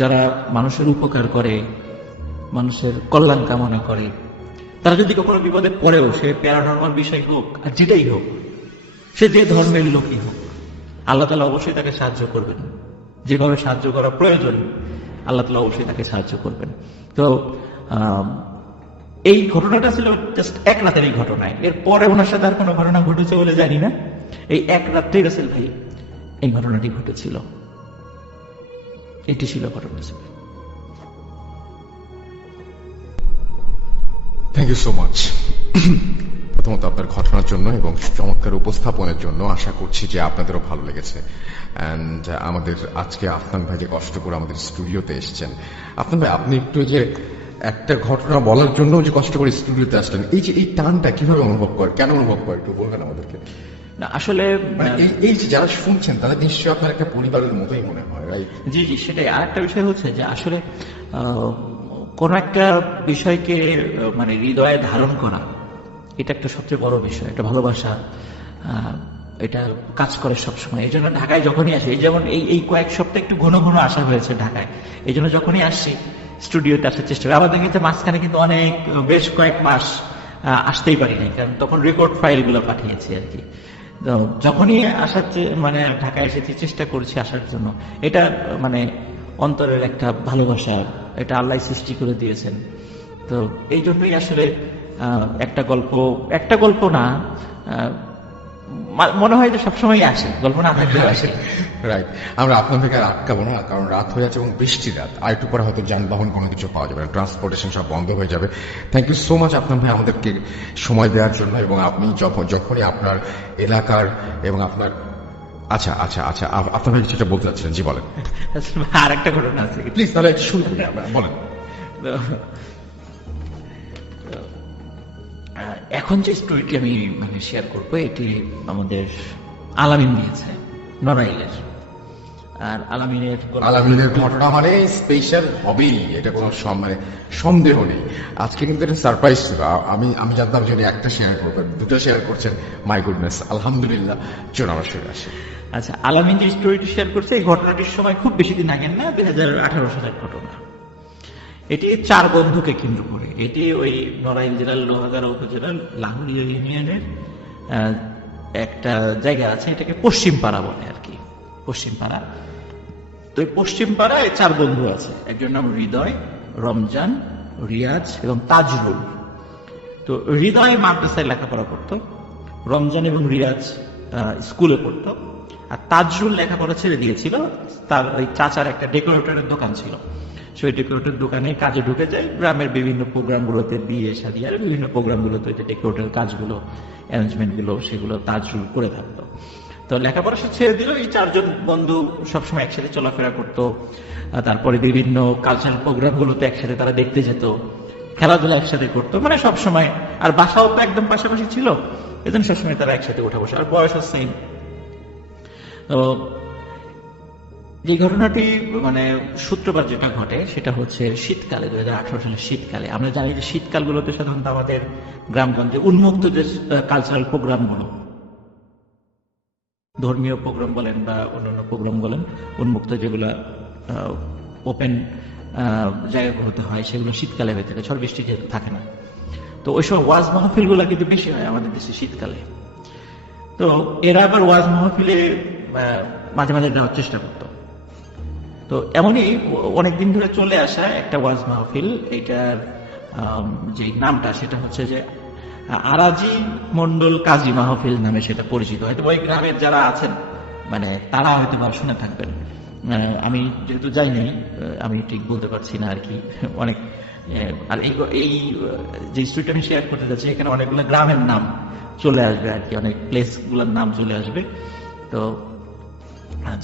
যারা মানুষের উপকার করে, মানুষের কল্যাণ কামনা করে, তারা যদি কখনো বিপদে পড়েও, সে প্যারানরমাল বিষয় হোক আর যেটাই হোক, সে যে ধর্মের লোকই হোক, আল্লাহ তাআলা অবশ্যই তাকে সাহায্য করবেন, যেভাবে সাহায্য করা প্রয়োজন আল্লাহ তাআলা অবশ্যই তাকে সাহায্য করবেন। তো এই ঘটনাটা ছিল জাস্ট এক রাতের এই ঘটনায়, এরপরে ওনার সাথে আর কোনো ঘটনা ঘটেছে বলে জানি না। এই এক রাত্রে রাসেল ভাই এই ঘটনাটি ঘটেছিল, এটি ছিল ঘটনা। থ্যাংক ইউ সো মাচ প্রথমত আপনার ঘটনার জন্য এবং চমৎকার উপস্থাপনের জন্য। আশা করছি যে আপনাদেরও ভালো লেগেছে। অ্যান্ড আমাদের আজকে আফনান ভাই যে কষ্ট করে আমাদের স্টুডিওতে এসেছেন, আফনান ভাই আপনি একটু যে একটা ঘটনা বলার জন্য যে কষ্ট করে স্টুডিওতে আসলেন, এই যে এই টানটা কিভাবে অনুভব করে, কেন অনুভব করে একটু বলবেন আমাদেরকে? না আসলে মানে এই যে যারা শুনছেন তাদের নিশ্চয়ই আপনার একটা পরিবারের মতোই মনে হয়, রাইট? জি জি, সেটাই। আর একটা বিষয় হচ্ছে যে আসলে কোন একটা বিষয়কে মানে হৃদয়ে ধারণ করা, এটা একটা সবচেয়ে বড় বিষয়, এটা ভালোবাসা, এটা কাজ করে সবসময়। এই জন্য ঢাকায় যখনই আসি, এই যেমন এই কয়েক সপ্তাহ একটু ঘন ঘন আসা হয়েছে ঢাকায়, এই জন্য যখনই আসছি স্টুডিওতে আসার চেষ্টা করি। আমাদের কিন্তু মাঝখানে কিন্তু বেশ কয়েক মাস আসতেই পারি নাই, কারণ তখন রেকর্ড ফাইলগুলো পাঠিয়েছি আর কি। যখনই আসার মানে ঢাকায় এসেছি, চেষ্টা করছি আসার জন্য। এটা মানে অন্তরের একটা ভালোবাসা, এটা আল্লাহ সৃষ্টি করে দিয়েছেন। তো এই জন্যই আসলে একটা গল্প না, মনে হয় যে সবসময় আসে, গল্প না থাকলে আসে। রাইট। আমরা আপনার থেকে আর আটকাবো না, কারণ রাত হয়ে যাচ্ছে এবং বৃষ্টির রাত, আর একটু পরে হয়তো যানবাহন কোনো কিছু পাওয়া যাবে না, ট্রান্সপোর্টেশন সব বন্ধ হয়ে যাবে। থ্যাংক ইউ সো মাচ আপনার ভাই আমাদেরকে সময় দেওয়ার জন্য, এবং আপনি যখনই আপনার এলাকার এবং আপনার আচ্ছা আচ্ছা আচ্ছা আপনার ভাই যেটা বলতে চাচ্ছিলেন, জি বলেন। আর একটা ঘটনা আছে, প্লিজ তাহলে একটু শুরু করি, বলেন। এখন যে স্টোরিটি আমি মানে শেয়ার করবো, এটি আমাদের আলামিন দিয়েছে, নড়াইলের। আর আলামিনের আলামিনের ঘটনা মানে স্পেশাল হবেই, এটা কোনো মানে সন্দেহ নেই। আজকে কিন্তু এটা সারপ্রাইজ ছিল। আমি জানতাম যে উনি একটা শেয়ার করবেন, দুটো শেয়ার করছেন। মাই গুডনেস, আলহামদুলিল্লাহ। চলুন আমার শুরু আসে। আচ্ছা, আলামিন যে স্টোরিটি শেয়ার করছে, এই ঘটনাটির সময় খুব বেশি দিন আগের না, 2018 সালের ঘটনা। এটি 4 বন্ধুকে কেন্দ্র করে। এটি ওই নড়াইল জেলার লোহাগাড়া উপজেলার লাঙ্গুড়িয়া ইউনিয়নের একটা জায়গা আছে, এটাকে পশ্চিম পাড়া বলে আর কি, পশ্চিম পাড়া। তো এই পশ্চিম পাড়ায় 4 বন্ধু আছে। একজন নাম হৃদয়, রমজান, রিয়াজ এবং তাজরুল। তো হৃদয় মাদ্রাসায় লেখাপড়া করতো, রমজান এবং রিয়াজ স্কুলে পড়তো, আর তাজরুল লেখাপড়া ছেড়ে দিয়েছিল। তার ওই চাচার একটা ডেকোরেটরের দোকান ছিল, সেই ডেকোরেটর দোকানে কাজে ঢুকে যায়। গ্রামের বিভিন্ন প্রোগ্রামগুলোতে, বিয়ে শাদী আর বিভিন্ন প্রোগ্রামগুলোতে যে ডেকোরেটর কাজগুলো, অ্যারেঞ্জমেন্টগুলো, সেগুলো তাজরুল করে থাকতো। তো লেখাপড়া সে ছেড়ে দিল। এই 4 জন বন্ধু সবসময় একসাথে চলাফেরা করতো। তারপরে বিভিন্ন কালচারাল প্রোগ্রামগুলোতে একসাথে তারা দেখতে যেত, খেলাধুলা একসাথে করতো, মানে সবসময়। আর বাসাও তো একদম পাশাপাশি ছিল, এজন্য সবসময় তারা একসাথে উঠা বসে, আর বয়স সেম। তো যে ঘটনাটি মানে সূত্রপাত যেটা ঘটে, সেটা হচ্ছে শীতকালে, 2018 সালের শীতকালে। আমরা জানি যে শীতকালগুলোতে সাধারণত আমাদের গ্রামগঞ্জে উন্মুক্ত যে কালচারাল প্রোগ্রামগুলো, ধর্মীয় প্রোগ্রাম বলেন বা অন্যান্য প্রোগ্রাম বলেন, উন্মুক্ত যেগুলো ওপেন জায়গাগুলোতে হয়, সেগুলো শীতকালে হয়ে থাকে, ঝড় বৃষ্টি যেহেতু থাকে না। তো ওই সময় ওয়াজ মাহফিলগুলো কিন্তু বেশি হয় আমাদের দেশে শীতকালে। তো এরা আবার ওয়াজ মাহফিলে মাঝে মাঝে যাওয়ার চেষ্টা করতো। তো এমনই অনেকদিন ধরে চলে আসা একটা ওয়াজ মাহফিল, এটার যে নামটা সেটা হচ্ছে যে আরাজি মন্ডল কাজী মাহফিল নামে সেটা পরিচিত। হয়তো ওই গ্রামের যারা আছেন মানে তারা হয়তো বা শুনে থাকবেন। আমি যেহেতু যাইনি, আমি ঠিক বলতে পারছি না আর কি। অনেক আর এই যে স্টোরিটা আমি শেয়ার করতে যাচ্ছি, এখানে অনেকগুলো গ্রামের নাম চলে আসবে আর কি, অনেক প্লেস গুলোর নাম চলে আসবে। তো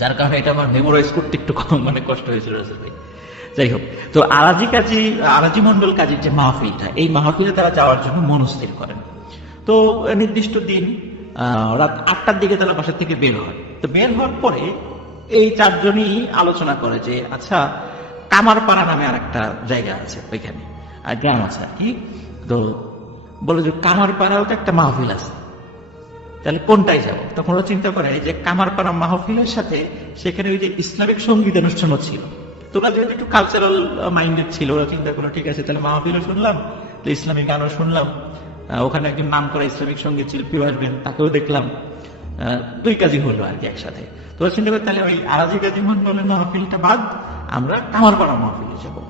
যার কারণে এটা আমার মেমোরাইজ করতে একটু মানে কষ্ট হয়েছিল রাসেল ভাই। যাই হোক, তো আরাজি মন্ডল কাজীর যে মাহফিলটা, এই মাহফিলে তারা যাওয়ার জন্য মনস্থির করেন। তো নির্দিষ্ট দিন রাত 8টার দিকে তারা বাসা থেকে বের হয়। তো বের হওয়ার পরে এই 4 জনই আলোচনা করে যে আচ্ছা, কামারপাড়া নামে আর একটা জায়গা আছে ওইখানে, আর গ্রাম আছে আর কি। তো বলে যে কামারপাড়াও তো একটা মাহফিল আছে, তাহলে কোনটাই যাবো? তখন ওরা চিন্তা করে যে কামারপাড়া মাহফিলের সাথে সেখানে ওই যে ইসলামিক সঙ্গীত অনুষ্ঠানও ছিল। তো ওরা যেহেতু একটু কালচারাল মাইন্ডেড ছিল, ওরা চিন্তা করলো ঠিক আছে, তাহলে মাহফিলও শুনলাম, তো ইসলামিক গানও শুনলাম, ওখানে একজন নাম করা ইসলামিক সঙ্গীত শিল্পীও আসবেন, তাকেও দেখলাম, 2 কাজই হলো আর কি একসাথে। তো ওরা চিন্তা করে তাহলে ওই আরাজি কাজী মন্ডলের মাহফিলটা বাদ আমরা কামারপাড়া মাহফিলে যাবো।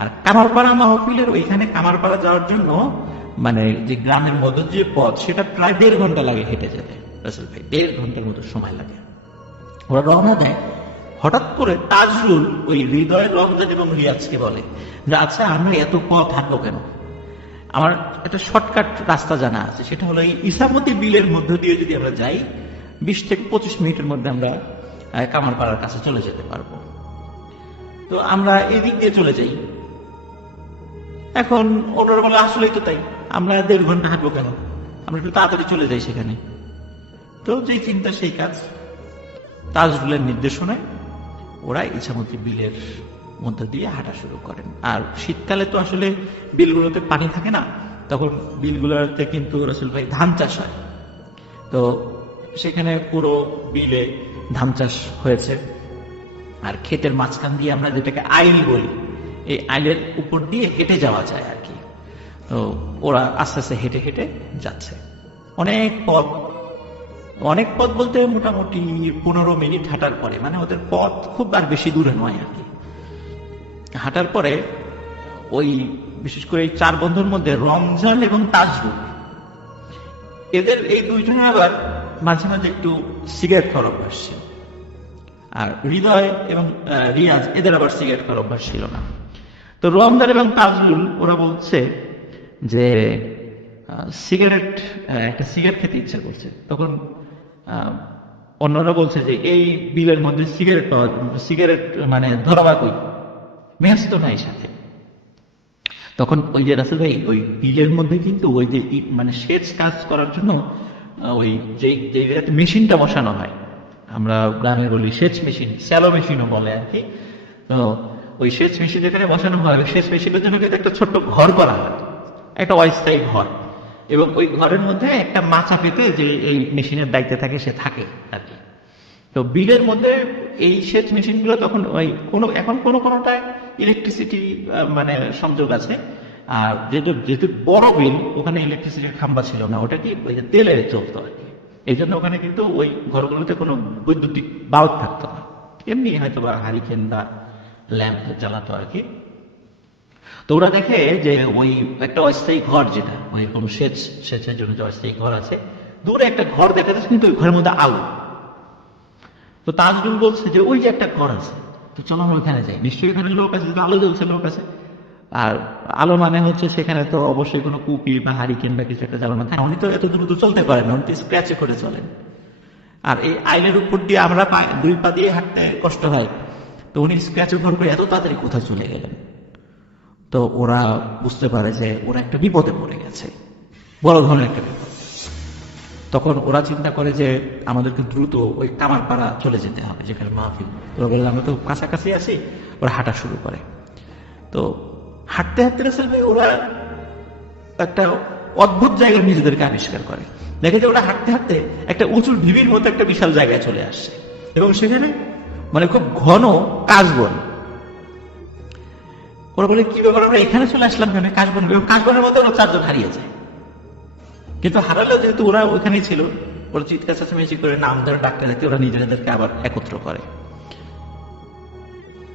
আর কামারপাড়া মাহফিলের ওইখানে কামারপাড়া যাওয়ার জন্য মানে যে গ্রামের মধ্যে যে পথ, সেটা প্রায় 1.5 ঘন্টা লাগে হেঁটে যেতে রাসেল ভাই, 1.5 ঘন্টার মতো সময় লাগে। ওরা রওনা দেয়। হঠাৎ করে তাজরুল ওই হৃদয়, রমজান এবং রিয়াজকে বলে যে আচ্ছা, আমরা এত পথ হাঁটবো কেন? আমার একটা শর্টকাট রাস্তা জানা আছে, সেটা হলো এই ইসামতি বিলের মধ্য দিয়ে যদি আমরা যাই, 20 থেকে 25 মিনিটের মধ্যে আমরা কামারপাড়ার কাছে চলে যেতে পারবো। তো আমরা এদিক দিয়ে চলে যাই। এখন ওনারা বলে আসলেই তো তাই, আমরা 1.5 ঘন্টা হাঁটবো কেন, আমরা একটু তাড়াতাড়ি চলে যাই সেখানে। তো যেই চিন্তা সেই কাজ। তাজরুলের নির্দেশনায় ওরা ইছামতি বিলের মধ্যে দিয়ে হাঁটা শুরু করেন। আর শীতকালে তো আসলে বিলগুলোতে পানি থাকে না, তখন বিলগুলোতে কিন্তু রাসেল ভাই ধান চাষ হয়। তো সেখানে পুরো বিলে ধান চাষ হয়েছে। আর ক্ষেতের মাঝখান দিয়ে আমরা যেটাকে আইল বলি, এই আইলের উপর দিয়ে হেঁটে যাওয়া যায় আর কি। তো ওরা আস্তে আস্তে হেঁটে হেঁটে যাচ্ছে। অনেক পথ বলতে মোটামুটি 15 মিনিট হাঁটার পরে, মানে ওদের পথ খুব আর বেশি দূরে নয় আর কি। হাঁটার পরে ওই বিশেষ করে এই 4 বন্ধুর মধ্যে রমজান এবং তাজরুল, এদের এই 2 জনের আবার মাঝে মাঝে একটু সিগারেট খাওয়ার অভ্যাস ছিল। আর হৃদয় এবং রিয়াজ, এদের আবার সিগারেট খাওয়ার অভ্যাস ছিল না। তো রমজান এবং তাজরুল ওরা বলছে যে একটা সিগারেট খেতে ইচ্ছা করছে। তখন অন্যরা বলছে যে এই বিলের মধ্যে সিগারেট মানে ধরাবা কই, ম্যাচ তো নাই সাথে। তখন ওই যে রাসেল ভাই ওই বিলের মধ্যে কিন্তু ওই যে মানে সেচ কাজ করার জন্য ওই যে মেশিনটা বসানো হয়, আমরা গ্রামে বলি সেচ মেশিন, স্যালো মেশিনও বলে আর কি। তো ওই সেচ মেশিন যেখানে বসানো হয়, সেচ মেশিনের জন্য কিন্তু একটা ছোট্ট ঘর করা হয়, একটা অস্থায়ী ঘর, এবং ওই ঘরের মধ্যে একটা মাচা পেতে যে এই মেশিনের দায়িত্বে থাকে সে থাকে আর কি। তো বিলের মধ্যে এই সেচ মেশিনগুলো তখন ওই এখন কোনোটায় ইলেকট্রিসিটি মানে সংযোগ আছে, আর যেহেতু বড় বিল ওখানে ইলেকট্রিসিটির খাম্বা ছিল না, ওটা কি ওই যে তেলে চলতো আর কি। এই জন্য ওখানে কিন্তু ওই ঘরগুলোতে কোনো বৈদ্যুতিক বাল্ব থাকতো না, এমনি হয়তো বা হারিকেন বা ল্যাম্প জ্বালাতো আর কি। তো ওরা দেখে যে ওই একটা অস্থায়ী ঘর, যেটা ওই কোনো সেচের জন্য যে অস্থায়ী ঘর আছে, দূরে একটা ঘর দেখা যাচ্ছে, কিন্তু ওই ঘরের মধ্যে আলো। তো তাজরুল বলছে যে ওই যে একটা ঘর আছে, তো চলো আমরা ওইখানে যাই, নিশ্চয়ই এখানে লোক আছে, আলো জ্বলছে, লোক আছে। আর আলো মানে হচ্ছে সেখানে তো অবশ্যই কোনো কুপি বা হারিকেন বা কিছু একটা জ্বালানো, কারণ উনি তো এত দ্রুত চলতে পারেন না, উনি তো স্ক্র্যাচে করে চলেন। আর এই আইলের উপর দিয়ে আমরা দুই পা দিয়ে হাঁটতে কষ্ট হয়, তো উনি স্ক্র্যাচে উপর করে এত তাড়াতাড়ি কোথায় চলে গেলেন। তো ওরা বুঝতে পারে যে ওরা একটা বিপদে পড়ে গেছে, বড় ধরনের একটা বিপদ। তখন ওরা চিন্তা করে যে আমাদেরকে দ্রুত ওই কামারপাড়া চলে যেতে হবে, যেখানে মাহফিল। ওরা বলে আমরা তো কাছাকাছি আছি, ওরা হাঁটা শুরু করে। তো হাঁটতে হাঁটতে রাসেল ভাই ওরা একটা অদ্ভুত জায়গায় নিজেদেরকে আবিষ্কার করে। দেখে যে ওরা হাঁটতে হাঁটতে একটা উঁচু ঢিবির মতো একটা বিশাল জায়গায় চলে আসছে, এবং সেখানে মানে খুব ঘন কাশবন। ওরা বলে কি ব্যাপার, আমরা এখানে চলে আসলাম কেন কাশবন? এবং কাশবনের মধ্যে ওরা চারজন হারিয়ে যায়। কিন্তু হারালেও যেহেতু ওরা ওইখানেই ছিল, ওরা চিৎকার চেঁচামেচি করে নাম ধরে ডাকতে ডাকতে ওরা নিজেদেরকে আবার একত্র করে।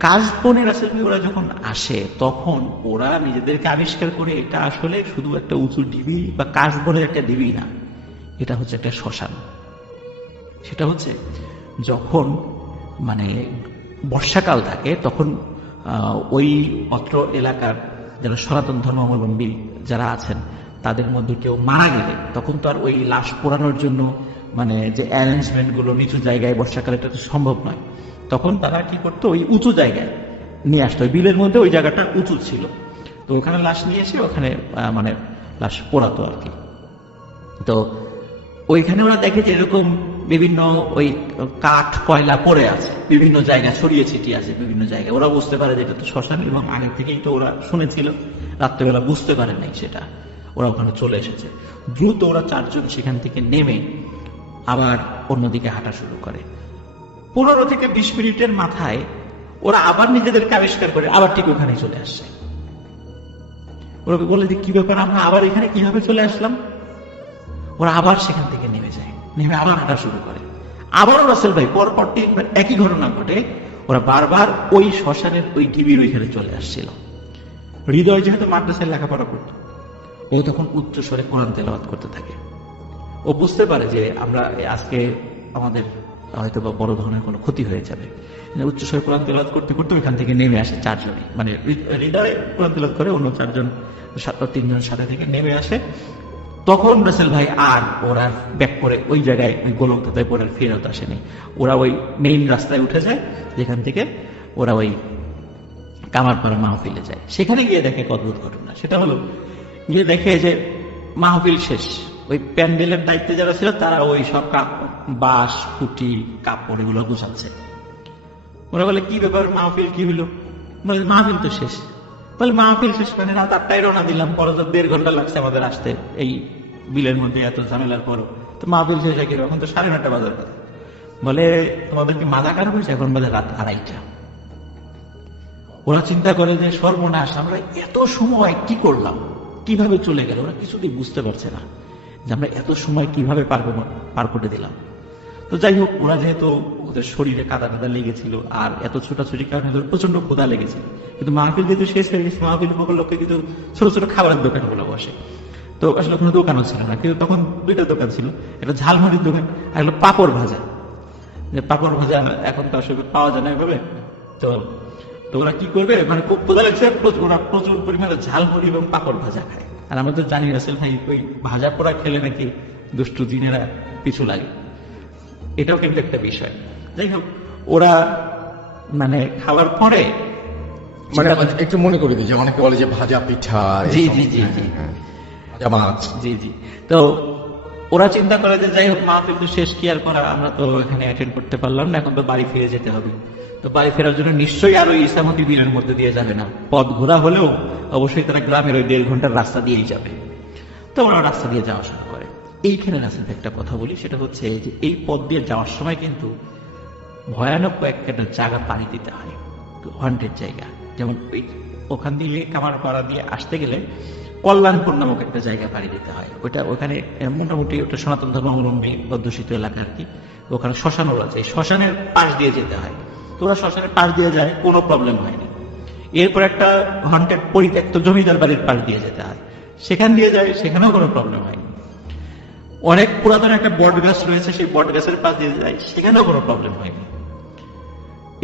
কাশবনে রাসেল ভাই ওরা যখন আসে, তখন ওরা নিজেদেরকে আবিষ্কার করে এটা আসলে শুধু একটা উঁচু ঢিবি বা কাশবনের একটা ঢিবি না, এটা হচ্ছে একটা শ্মশান। সেটা হচ্ছে যখন মানে বর্ষাকাল থাকে, তখন ওই অত্র এলাকার যারা সনাতন ধর্মাবলম্বী যারা আছেন, তাদের মধ্যে কেউ মারা গেলে তখন তো আর ওই লাশ পোড়ানোর জন্য মানে যে অ্যারেঞ্জমেন্ট গুলো নিচু জায়গায় বর্ষাকালে এটা তো সম্ভব নয়। তখন তারা কি করতো, ওই উঁচু জায়গায় নিয়ে আসতো, ওই বিলের মধ্যে ওই জায়গাটা উঁচু ছিল, তো ওখানে লাশ নিয়ে এসে ওখানে মানে লাশ পোড়াতো আর কি। তো ওইখানে ওরা দেখে যে এরকম বিভিন্ন ওই কাঠ কয়লা পড়ে আছে, বিভিন্ন জায়গায় ছড়িয়ে ছিটিয়ে আছে বিভিন্ন জায়গায়। ওরা বুঝতে পারে যে এটা তো শ্মশান, এবং আগে থেকেই তো ওরা শুনেছিল, রাত্রেবেলা বুঝতে পারে নাই সেটা, ওরা ওখানে চলে এসেছে। দ্রুত ওরা চারজন সেখান থেকে নেমে আবার অন্যদিকে হাঁটা শুরু করে। 15 থেকে 20 মিনিটের মাথায় ওরা আবার নিজেদেরকে আবিষ্কার করে আবার ঠিক ওখানে চলে আসছে। ওরা বলে যে কি ব্যাপার, আমরা আবার এখানে কিভাবে চলে আসলাম? ওরা আবার সেখান থেকে নেমে যায়, নেমে আবার হাঁটা শুরু করে। আবারও রাসেল ভাই পরপর একই ঘটনা ঘটে, ওরা বারবার ওই শ্মশানের ওই ঢিবির ওইখানে চলে আসছিল। হৃদয় যেহেতু মাদ্রাসায় লেখাপড়া করত, ও তখন উচ্চ স্বরে কোরআন তেলাওয়াত করতে থাকে। ও বুঝতে পারে যে আমরা আজকে আমাদের হয়তো বা বড় ধরনের কোনো ক্ষতি হয়ে যাবে। উচ্চ স্বরে কোরআন তেলাওয়াত করতে করতে ওইখান থেকে নেমে আসে চারজনই, মানে হৃদয়ে কোরআন তেলাওয়াত করে, অন্য তিনজন সাথে থেকে নেমে আসে। তখন রাসেল ভাই আর ওরা ব্যাক করে ওই জায়গায় ওই গোলকধাঁধায় পরে ফেরত আসেনি, ওরা ওই মেইন রাস্তায় উঠে যায়, যেখান থেকে ওরা ওই কামারপাড়া মাহফিলে যায়। সেখানে গিয়ে দেখে এক অদ্ভুত ঘটনা। সেটা হলো গিয়ে দেখে যে মাহফিল শেষ, ওই প্যান্ডেলের দায়িত্বে যারা ছিল তারা ওই সব বাঁশ খুঁটি কাপড় এগুলো গুছাচ্ছে। ওরা বলে কি ব্যাপার, মাহফিল কি হলো? বলে মাহফিল তো শেষ। বলে মাহফিল শেষ মানে রাত 8টায় রওনা দিলাম, পরে তো 1.5 ঘন্টা লাগছে আমাদের আসতে এই বিলের মধ্যে এত ঝামেলার পরও, তো মাহফিল শেষ হয়ে গেল, এখন তো 9:30 বাজার কথা। বলে তোমাদের কি মাথা খারাপ হয়েছে? এখন বাজে রাত 2:30। ওরা চিন্তা করে যে সর্বনাশ, আমরা এত সময় কি করলাম, কিভাবে চলে গেল? ওরা কিছুতেই বুঝতে পারছে না যে আমরা এত সময় কিভাবে পার করে দিলাম। তো যাই হোক, ওরা যেহেতু ওদের শরীরে কাদা কাদা লেগেছিল আর এত ছোটাছুটির কারণে ওদের প্রচন্ড ক্ষুধা লেগেছিল, কিন্তু মাহফিল যেহেতু শেষ হয়ে গেছে, মাহফিল লোকে কিন্তু ছোট ছোট খাবারের দোকানগুলো বসে। তো আসলে কোনো দোকানও ছিল না, কিন্তু তখন 2টা দোকান ছিল, একটা ঝালমুড়ির দোকান আর একটা পাপড় ভাজা। যে পাপড় ভাজা এখন তো আসলে পাওয়া যায় না এভাবে। তো ওরা কি করবে, মানে খুব ক্ষুধা লাগছে, ওরা প্রচুর পরিমাণে ঝালমুড়ি এবং পাপড় ভাজা খায়। আর আমরা তো জানি রাসেল ভাই ওই ভাজা পোড়া খেলে নাকি দুষ্টু জিনেরা পিছু লাগে, এটাও কিন্তু একটা বিষয়। যাই হোক, ওরা মানে খাওয়ার পরে মানে একটু মনে করে দিই যে অনেকে বলে যে ভাজা পিঠা, জি জি জি জি ভাজা মাছ। জি জি। তো ওরা চিন্তা করে যে যাই হোক মাহফিল তো শেষ, কি আর করা, আমরা তো এখানে অ্যাটেন্ড করতে পারলাম না, এখন তো বাড়ি ফিরে যেতে হবে। তো বাড়ি ফেরার জন্য নিশ্চয়ই আর ওই ইসামতি দিনের মধ্যে দিয়ে যাবে না, পথ ঘোরা হলেও অবশ্যই তারা গ্রামের ওই 1.5 ঘন্টার রাস্তা দিয়েই যাবে। তো ওরা রাস্তা দিয়ে যাওয়া শুরু করে। এইখানে রাস্তাতে একটা কথা বলি, সেটা হচ্ছে যে এই পথ দিয়ে যাওয়ার সময় কিন্তু ভয়ানক কয়েকটা জায়গা পাড়ি দিতে হয়, হন্টেড জায়গা। যেমন ওই ওখান দিয়ে কামারপাড়া দিয়ে আসতে গেলে কল্যাণপুর নামক একটা জায়গা পাড়ি দিতে হয়। ওখানে মোটামুটি ওটা সনাতন ধর্মাবলম্বী অধ্যুষিত এলাকা আর কি। ওখানে শ্মশানও আছে, শ্মশানের পাশ দিয়ে যেতে হয়। তো ওরা শ্মশানের পাশ দিয়ে যায়, কোনো প্রবলেম হয়নি। এরপর একটা হন্টেড পরিত্যক্ত জমিদার বাড়ির পাশ দিয়ে যেতে হয়, সেখান দিয়ে যায়, সেখানেও কোনো প্রবলেম হয়নি। অনেক পুরাতন একটা বট গাছ রয়েছে, সেই বট গাছের পাশ দিয়ে যায়, সেখানেও কোনো প্রবলেম হয়নি।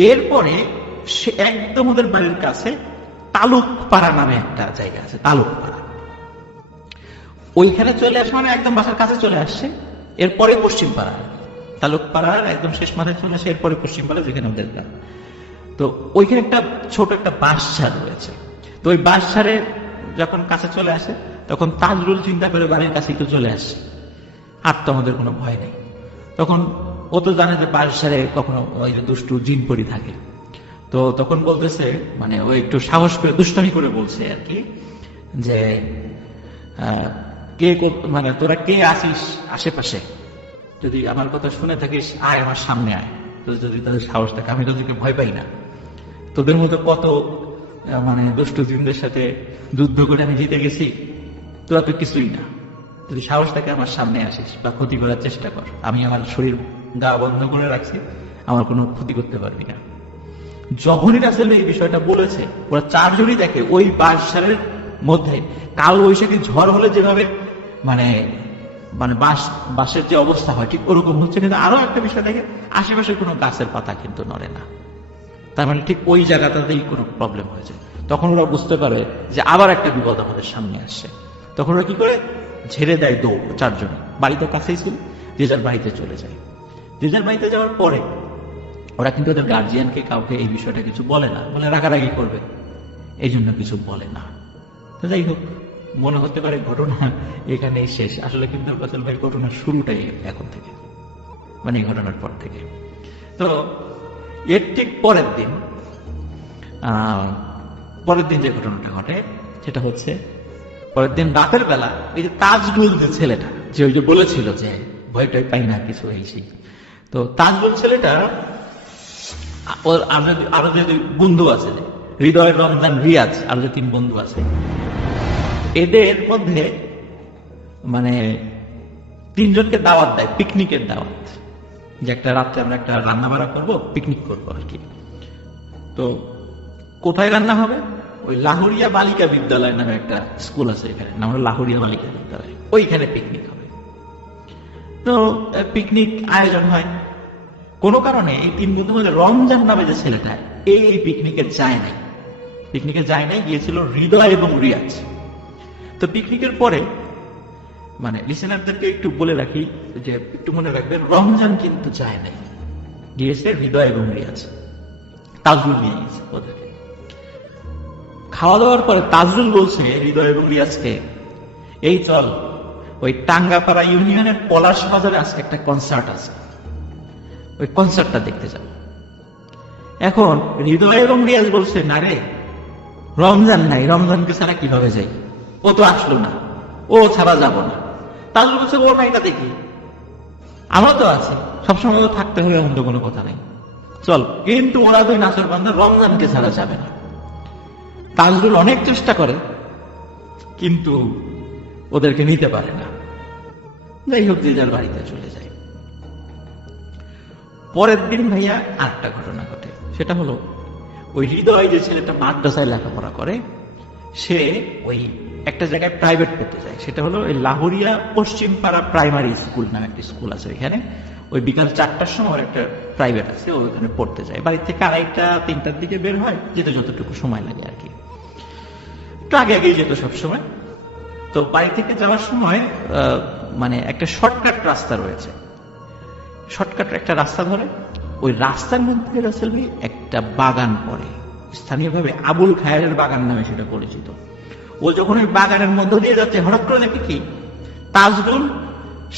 এরপরে সে একদম ওদের বাড়ির কাছে তালুকপাড়া নামে একটা জায়গা আছে, তালুকপাড়া। ওইখানে চলে আসে, মানে একদম বাসার কাছে চলে আসছে। এরপরে পশ্চিম পাড়া, তালুকপাড়ার একদম শেষ মাথায় চলে আসে, এরপরে পশ্চিম পাড়া যেখানে ওদের গ্রাম। তো ওইখানে একটা ছোট একটা বাঁশঝাড় রয়েছে। তো ওই বাঁশঝাড়ে যখন কাছে চলে আসে, তখন তাজরুল চিন্তা করে বাড়ির কাছে একটু চলে আসে, আর তো আমাদের কোনো ভয় নেই। তখন ও তো জানে যে বাঁশঝাড়ে কখনো ওই যে দুষ্টু জিন পরি থাকে। তো তখন বলতেছে, মানে ও একটু সাহস করে দুষ্টামি করে বলছে আর কি, যে মানে তোরা কে আসিস আশেপাশে, যদি আমার কথা শুনে থাকিস আয় আমার সামনে আয়, তো যদি তাদের সাহস থাকে, আমি তোদেরকে ভয় পাই না, তোদের মতো কত মানে দুষ্টু জিনদের সাথে যুদ্ধ করে আমি জিতে গেছি, তোরা তো কিছুই না, যদি সাহস থাকে আমার সামনে আসিস বা ক্ষতি করার চেষ্টা কর, আমি আমার শরীর গা বন্ধ করে রাখছি, আমার কোনো ক্ষতি করতে পারবি না। যখনই আসলে এই বিষয়টা বলেছে, ওরা চারজনই দেখে ওই বাঁশঝাড়ের মধ্যে কাল বৈশাখী ঝড় হলে যেভাবে মানে মানে বাঁশের যে অবস্থা হয় ঠিক ওরকম হচ্ছে। কিন্তু আরো একটা বিষয় দেখে, আশেপাশে কোনো গাছের পাতা কিন্তু নড়ে না, তার মানে ঠিক ওই জায়গাটাতেই কোনো প্রবলেম হয়েছে। তখন ওরা বুঝতে পারে যে আবার একটা বিপদ আমাদের সামনে আসছে। তখন ওরা কি করে, ঝেড়ে দেয় দৌড়, চারজন বাড়ি তো কাছেই ছিল, যে যার বাড়িতে চলে যায়। যে যার বাড়িতে যাওয়ার পরে ওরা কিন্তু ওদের গার্জিয়ানকে কাউকে এই বিষয়টা কিছু বলে না, বলে রাগারাগি করবে, এই জন্য কিছু বলে না। তো যাই হোক, মনে হতে পারে ঘটনা এখানেই শেষ, আসলে কিন্তু ফজল ভাই ঘটনার শুরুটাই এখন থেকে, মানে এই ঘটনার পর থেকে। তো এর ঠিক পরের দিন যে ঘটনাটা ঘটে সেটা হচ্ছে, পরের দিন রাতের বেলা এই যে তাজরুল যে ছেলেটা, যে ওই যে বলেছিল যে ভয়টাই পাই না কিছু হয়েছি, তো তাজরুল ছেলেটা ওর আরো যে বন্ধু আছে, হৃদয়, রমজান, রিয়াজ, আরো যে 3 বন্ধু আছে, এদের মধ্যে মানে 3 জনকে দাওয়াত দেয়, পিকনিকের দাওয়াত, যে একটা রাত্রে আমরা একটা রান্না বাড়া করবো, পিকনিক করবো আর কি। তো কোথায় রান্না হবে, ওই লাহোরিয়া বালিকা বিদ্যালয় নামে একটা স্কুল আছে এখানে, নাম হলো লাহোরিয়া বালিকা বিদ্যালয়, ওইখানে পিকনিক হবে। তো পিকনিক আয়োজন হয়। কোনো কারণে এই 3 বন্ধু মধ্যে রমজান নামে যে ছেলেটা, এই পিকনিকে যায় নাই, গিয়েছিল হৃদয় এবং রিয়াজ। তো পিকনিকের পরে মানে লিসেনারদেরকে একটু বলে রাখি যে একটু মনে রাখবেন, রমজান কিন্তু যায় নাই, গিয়েছে হৃদয় এবং রিয়াজ, তাজরুল নিয়ে গেছে ওদেরকে। খাওয়া দাওয়ার পরে তাজরুল বলছে হৃদয় এবং রিয়াজকে, এই চল ওই টাঙ্গাপাড়া ইউনিয়নের পলাশ বাজারে আজকে একটা কনসার্ট আছে, ওই কনসার্টটা দেখতে যাব। এখন হৃদয় এবং রিয়াজ বলছে, না রে, রমজান নাই, রমজানকে ছাড়া কিভাবে যাই, ও তো আসলো না, ও ছাড়া যাব না। তাজরুল বলছে, ও নাই না দেখি, আমরা তো আছি, সবসময় থাকতে হবে এমন তো কোনো কথা নেই, চল। কিন্তু ওরা দুই নাচর বান্ধব, রমজানকে ছাড়া যাবে না। তাজরুল অনেক চেষ্টা করে, কিন্তু ওদেরকে নিতে পারে না। যাই হোক, যে যার বাড়িতে চলে যায়। পরের দিন ভাইয়া আরেকটা ঘটনা ঘটে, সেটা হলো ওই হৃদয় যে ছেলেটা মাদ্রাসায় লেখাপড়া করে, সে ওই একটা জায়গায় প্রাইভেট পড়তে যায়, সেটা হলো ওই লাহোরিয়া পশ্চিম পাড়া প্রাইমারি স্কুল নামে একটা স্কুল আছে এখানে। ওই বিকাল 4টার সময় একটা প্রাইভেট আছে, ওইখানে পড়তে যায়। বাড়ি থেকে 2:30-3টার দিকে বের হয়, যেতে যতটুকু সময় লাগে আর কি, একটু আগে আগেই যেত সবসময়। তো বাড়ি থেকে যাওয়ার সময় মানে একটা শর্টকাট রাস্তা রয়েছে, শর্টকাট একটা রাস্তা ধরে, ওই রাস্তার মধ্যে রাসেল ভাই একটা বাগান পড়ে, স্থানীয়ভাবে আবুল খায়েরের বাগান নামে সেটা পরিচিত। ও যখন ওই বাগানের মধ্য দিয়ে যাচ্ছে, হঠাৎ করে দেখে কি তাজরুল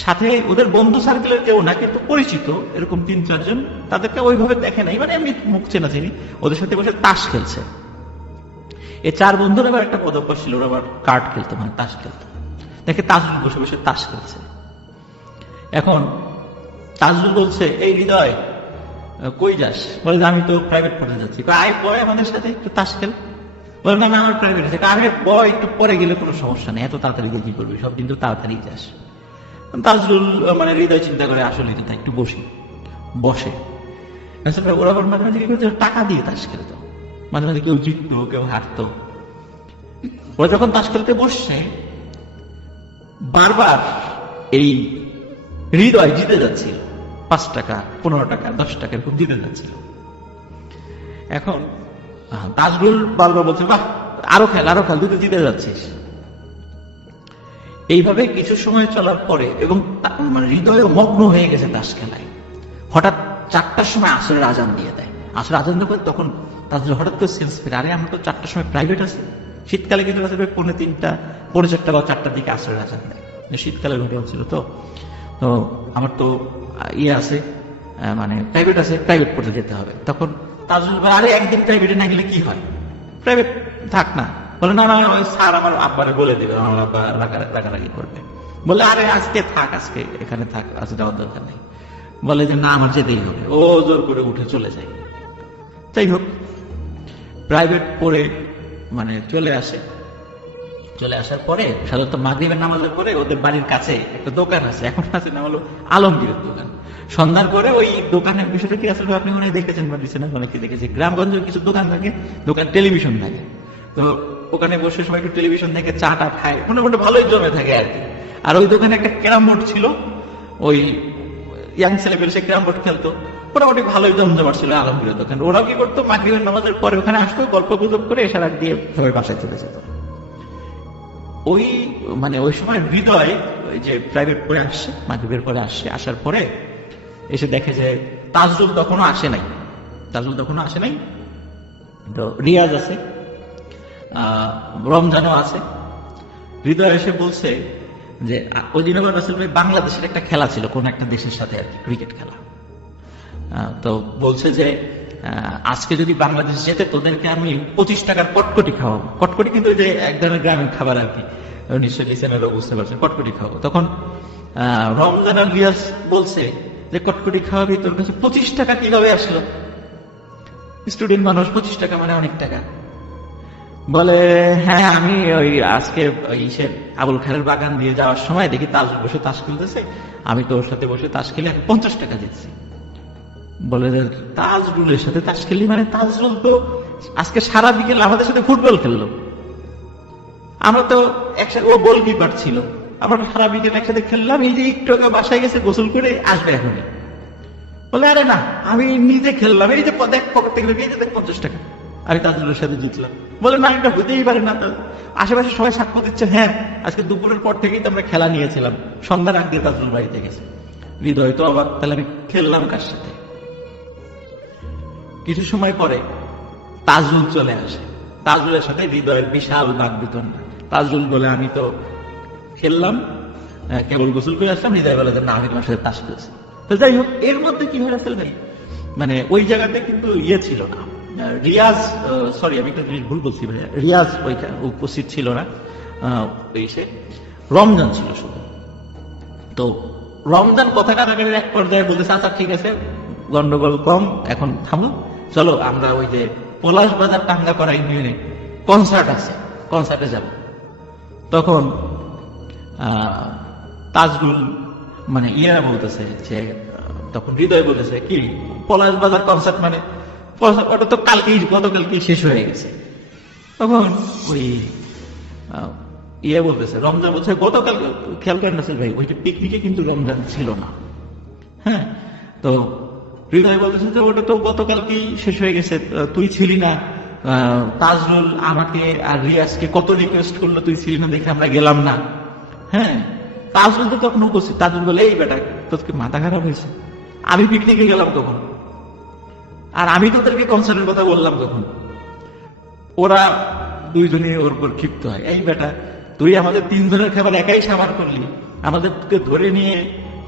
সাথে ওদের বন্ধু সার্কেলের কেউ না, কিন্তু পরিচিত এরকম 3-4 জন, তাদেরকে ওইভাবে দেখে নাই, মানে এমনি মুখ চেনা চিনি, ওদের সাথে বসে তাস খেলছে। এই 4 বন্ধুর আবার একটা পদক্ষেপ ছিল, ওরা আবার কার্ড খেলতো, মানে তাস খেলতো। দেখে তাজরুল বসে বসে তাস খেলছে। এখন তাজরুল বলছে, এই হৃদয় কই যাস? বলে যে আমি তো প্রাইভেট পড়তে যাচ্ছি। আয় পরে আমাদের সাথে একটু তাস খেল। বলে না আমার প্রাইভেট আছে। আরে বয় একটু পরে গেলে কোনো সমস্যা নেই, এত তাড়াতাড়ি গিয়ে কি করবি, সব দিন তো তাড়াতাড়ি যাস। তাজরুল মানে হৃদয় চিন্তা করে আসলেই তো তাই, একটু বসে ওরা আবার মাঝে মাঝে কি করতো, টাকা দিয়ে তাস খেলতো, মাঝে মাঝে কেউ জিততো কেউ হারতো। ওরা যখন তাস খেলতে বসছে, বারবার এই হৃদয় জিতে যাচ্ছিল, 5 টাকা 15 টাকা 10 টাকা এরকম জিতে যাচ্ছিল। এখন তাজরুল বারবার বলছে, বাহ আরো খেল তুই তো জিতে যাচ্ছিস। এইভাবে কিছু সময় চলার পরে, এবং মানে হৃদয় মগ্ন হয়ে গেছে তাস খেলায়, হঠাৎ 4টার সময় আসরের আজান দিয়ে দেয়। আসরের আজান দেওয়ার পর তখন তাজরুল হঠাৎ করে সেন্স পেয়ে, আরে আমরা তো 4টার সময় প্রাইভেট আছে। শীতকালে কিন্তু 3:30 4:45 বা 4টার দিকে আসরের আজান দেয়, শীতকালের ঘটনা ছিল। তো আমার তো আছে, মানে প্রাইভেট আছে, প্রাইভেট পড়তে যেতে হবে। তখন তাজরুল ভাই, আরে একদিন প্রাইভেটে না গেলে কি হয়, প্রাইভেট থাক না। বলে না ওই স্যার আমার আব্বারে বলে দেবে, আমার আব্বা রাগারাগি করবে। বলে আরে আজকে থাক, আজকে এখানে থাক, আজকে যাওয়ার দরকার নেই। বলে যে না আমার যেতেই হবে। ও জোর করে উঠে চলে যায়। যাই হোক, প্রাইভেট পড়ে মানে চলে আসার পরে সাধারণত মাগরিবের নামাজের পরে ওদের বাড়ির কাছে একটা দোকান আছে, এখন আছে নাম হলো আলমগীরের দোকান। সন্ধ্যার পরে ওই দোকানের বিষয়টা কি আসলে আপনি মনে হয় দেখেছেন বা দিচ্ছেন, অনেকে দেখেছি, গ্রামগঞ্জে কিছু দোকান থাকে, দোকান টেলিভিশন থাকে, তো ওখানে বসে সবাই একটু টেলিভিশন দেখে চাটা খায়, মোটামুটি ভালোই জমে থাকে আর কি। আর ওই দোকানে একটা ক্যারাম বোর্ড ছিল, ওই ইয়াং ছেলেপেলে সে ক্যারাম বোর্ড খেলতো, মোটামুটি ভালোই জমজমাট ছিল আলমগীরের দোকান। ওরাও কি করতো, মাগরিবের নামাজের পরে ওখানে আসতো, গল্প গুজব করে এসার আগ দিয়ে সবাই বাসায় চলে যেত। ওই সময় হৃদয় ওই যে প্রাইভেট পড়ে আসছে, মাগরিবের পরে আসার পরে এসে দেখে যে তাজরুল তখনো আসে নাই। তো রিয়াজ আছে, রমজানও আছে। হৃদয় এসে বলছে যে ওই দিন আবার আসলে বাংলাদেশের একটা খেলা ছিল, কোন একটা দেশের সাথে আর কি, ক্রিকেট খেলা। তো বলছে যে আজকে যদি বাংলাদেশ যেতে তোদেরকে আমি 25 টাকার কটকটি খাওয়াবো। কটকটি কিন্তু যে এক ধরনের গ্রামীণ খাবার আর কি, নিশ্চয়ই লিসেনারও বুঝতে পারছেন, কটকটি খাওয়াবো। তখন রমজান আর রিয়াজ বলছে যে কটকটি খাওয়াবি, তোর কাছে 25 টাকা কিভাবে আসলো? স্টুডেন্ট মানুষ, 25 টাকা মানে অনেক টাকা। বলে হ্যাঁ, আমি ওই আজকে আবুল খায়ের বাগান দিয়ে যাওয়ার সময় দেখি তাজরুল বসে তাস খেলতেছে, আমি তো ওর সাথে বসে তাস খেলে 50 টাকা জিতছি। বলে তাজরুলের সাথে তাস খেললি মানে? তাজরুল তো আজকে সারা বিকেল আমাদের সাথে ফুটবল খেললো, আমরা তো একসাথে, ও গোলকিপার ছিল, আমরা সারা বিকেল একসাথে খেললাম, এই যে একটু আগে বাসায় গেছে, গোসল করে আসবে এখনই। বলে আরে না, আমি নিজে খেললাম, এই যে দেখ পকেট থেকে, এই যে দেখ 50 টাকা, আমি তাজরুলের সাথে জিতলাম। বলে না, এটা হতেই পারে না। তো আশেপাশে সবাই সাক্ষ্য দিচ্ছে, হ্যাঁ আজকে দুপুরের পর থেকেই তো আমরা খেলা নিয়েছিলাম, সন্ধ্যার আগে তাজরুল বাড়িতে গেছে। হৃদয় তো আবার, তাহলে আমি খেললাম কার সাথে? কিছু সময় পরে তাজরুল চলে আসে, তাজরুলের সাথে হৃদয়ের বিশাল বাগবিতণ্ডা। তাজরুল বলে আমি তো খেললাম, কেবল গোসল করে আসলাম। হৃদয় বলে না, আমি তোমার সাথে তাস খেলছি। তো যাই হোক, এর মধ্যে কি হয়ে আসলে মানে ওই জায়গাতে কিন্তু ছিল না রিয়াজ, সরি আমি একটা জিনিস ভুল বলছি, রিয়াজ ওইখানে উপস্থিত ছিল না, রমজান ছিল শুধু। তো রমজান কথা কাটাকাটির এক পর্যায়ে বলতেছে, আচ্ছা ঠিক আছে, গন্ডগোল কম, এখন থামো, চলো আমরা ওই যে পলাশ বাজার টাঙ্গাপাড়া ইউনিয়নে কনসার্ট আছে, কনসার্টে যাব। তখন তাজরুল মানে বলতেছে যে, তখন হৃদয় বলতেছে কি পলাশ বাজার কনসার্ট মানে? ওটা তো গতকালকেই শেষ হয়ে গেছে। তখন ওই বলতেছে, রমজান বলছে গতকাল, খেয়াল করেন না ভাই, ওইটা পিকনিকে কিন্তু রমজান ছিল না। হ্যাঁ, তো হৃদয় বলতেছে যে ওটা তো গতকালকেই শেষ হয়ে গেছে, তুই ছিলি না। তাজরুল আমাকে আর রিয়াজকে কত রিকোয়েস্ট করলো, তুই ছিলি না দেখে আমরা গেলাম না। হ্যাঁ, তাজরুল তো তখন উপস্থিত। তাজরুল বলে, এই বেটা তোকে মাথা খারাপ হয়েছে, আমি পিকনিকে গেলাম তখন, আর আমি তোদেরকে কনসার্টের কথা বললাম তখন। ওরা দুইজনই ওর উপর ক্ষিপ্ত হয়, এই বেটা তুই আমাদের তিনজনের খাবার একাই সাবার করলি, আমাদেরকে ধরে নিয়ে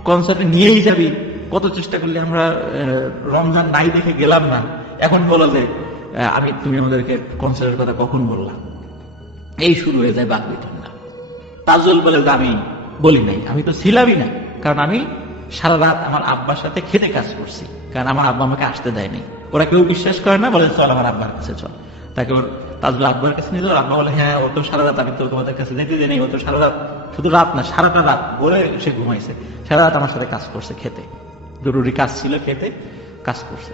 কনসার্টে নিয়েই যাবি, কত চেষ্টা করলি আমরা রমজান নাই দেখে গেলাম না, এখন বলো যে তুমি আমাদেরকে কনসার্টের কথা কখন বললাম। এই শুরু হয়ে যায় বাকবিতণ্ডা। তাজুল বলে যে আমি বলি নাই, আমি তো ছিলামই না, কারণ আমি সারা রাত আমার আব্বার সাথে খেতে কাজ করছি, কারণ আমার আব্বা আমাকে আসতে দেয়নি। ওরা কেউ বিশ্বাস করে না, বলে চল আমার আব্বার কাছে চল। তাকে ওর তাজুল আব্বার কাছে নিয়ে যাও। আব্বা বলে হ্যাঁ ও তো সারা রাত, আমি তো তোমাদের কাছে যেতে দিই, ও তো সারা রাত, শুধু রাত না সারাটা রাত বলে সে ঘুমাইছে, সারা রাত আমার সাথে কাজ করছে, খেতে জরুরি কাজ ছিল, খেতে কাজ করছে।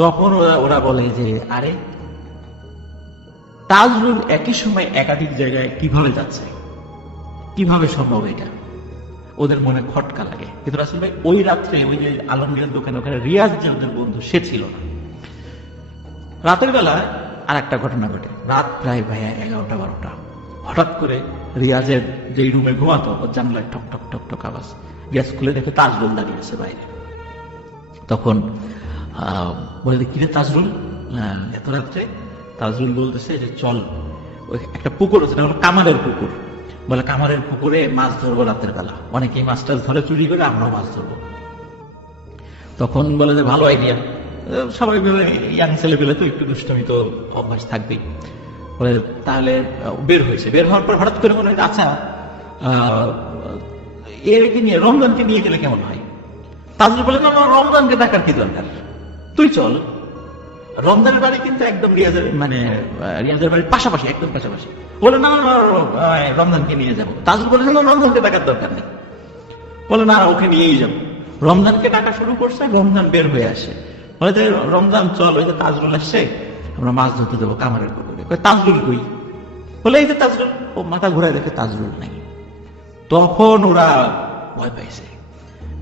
তখন ওরা বলে যে আরে তাজরুল একই সময় একাধিক জায়গায় কিভাবে যাচ্ছে, কিভাবে সম্ভব এটা? ওদের মনে খটকা লাগে। কিন্তু রাসেল ভাই ওই রাত্রে ওই যে আলমগীরের দোকানে ওখানে রিয়াজ যে ওদের বন্ধু, সে ছিল না। রাতের বেলা আর একটা ঘটনা ঘটে, রাত প্রায় ভাইয়া 11টা-12টা, হঠাৎ করে রিয়াজের যেই রুমে ঘুমাতো ওর জানলায় ঠক ঠক ঠক ঠক আওয়াজ, রিয়াজ খুলে দেখে তাজরুল দাঁড়িয়েছে বাইরে। তখন বলে কিরে তাজরুল এত রাত্রে? তাজরুল বলতেছে যে চল ওই একটা পুকুর আছে, কামারের পুকুর, বলে কামারের পুকুরে মাছ ধরবো রাতের বেলা, অনেকেই মাছ টাছ ধরে চুরি করে, আমরাও মাছ ধরবো। তখন বলে যে ভালো আইডিয়া, সবাই বলে ইয়াং ছেলে পেলে তো একটু দুষ্টমি তো অভ্যাস থাকবেই। বলে তাহলে বের হয়েছে, বের হওয়ার পর হঠাৎ করে মনে হয় আচ্ছা এরকে নিয়ে রমজানকে নিয়ে গেলে কেমন হয়? তাজরুল বলে না রমজানকে দেখার কি দরকার, তুই চল। রমজানের বাড়ি কিন্তু একদম রিয়াজের বাড়ির পাশাপাশি, একদম পাশাপাশি। বলে না রমজানকে নিয়ে যাবো। তাজরুল বলে না রমজানকে ডাকার দরকার নেই, বলে না ওকে নিয়েই যাবো। রমজানকে ডাকা শুরু করছে, রমজান বের হয়ে আসে, বলে যে রমজান চল, ওই যে তাজরুল আসছে, আমরা মাছ ধরতে দেবো কামারের পুকুরে। তাজরুল কই? বলে এই যে তাজরুল। ও মাথা ঘুরায় দেখে তাজরুল নাই। তখন ওরা ভয় পাইছে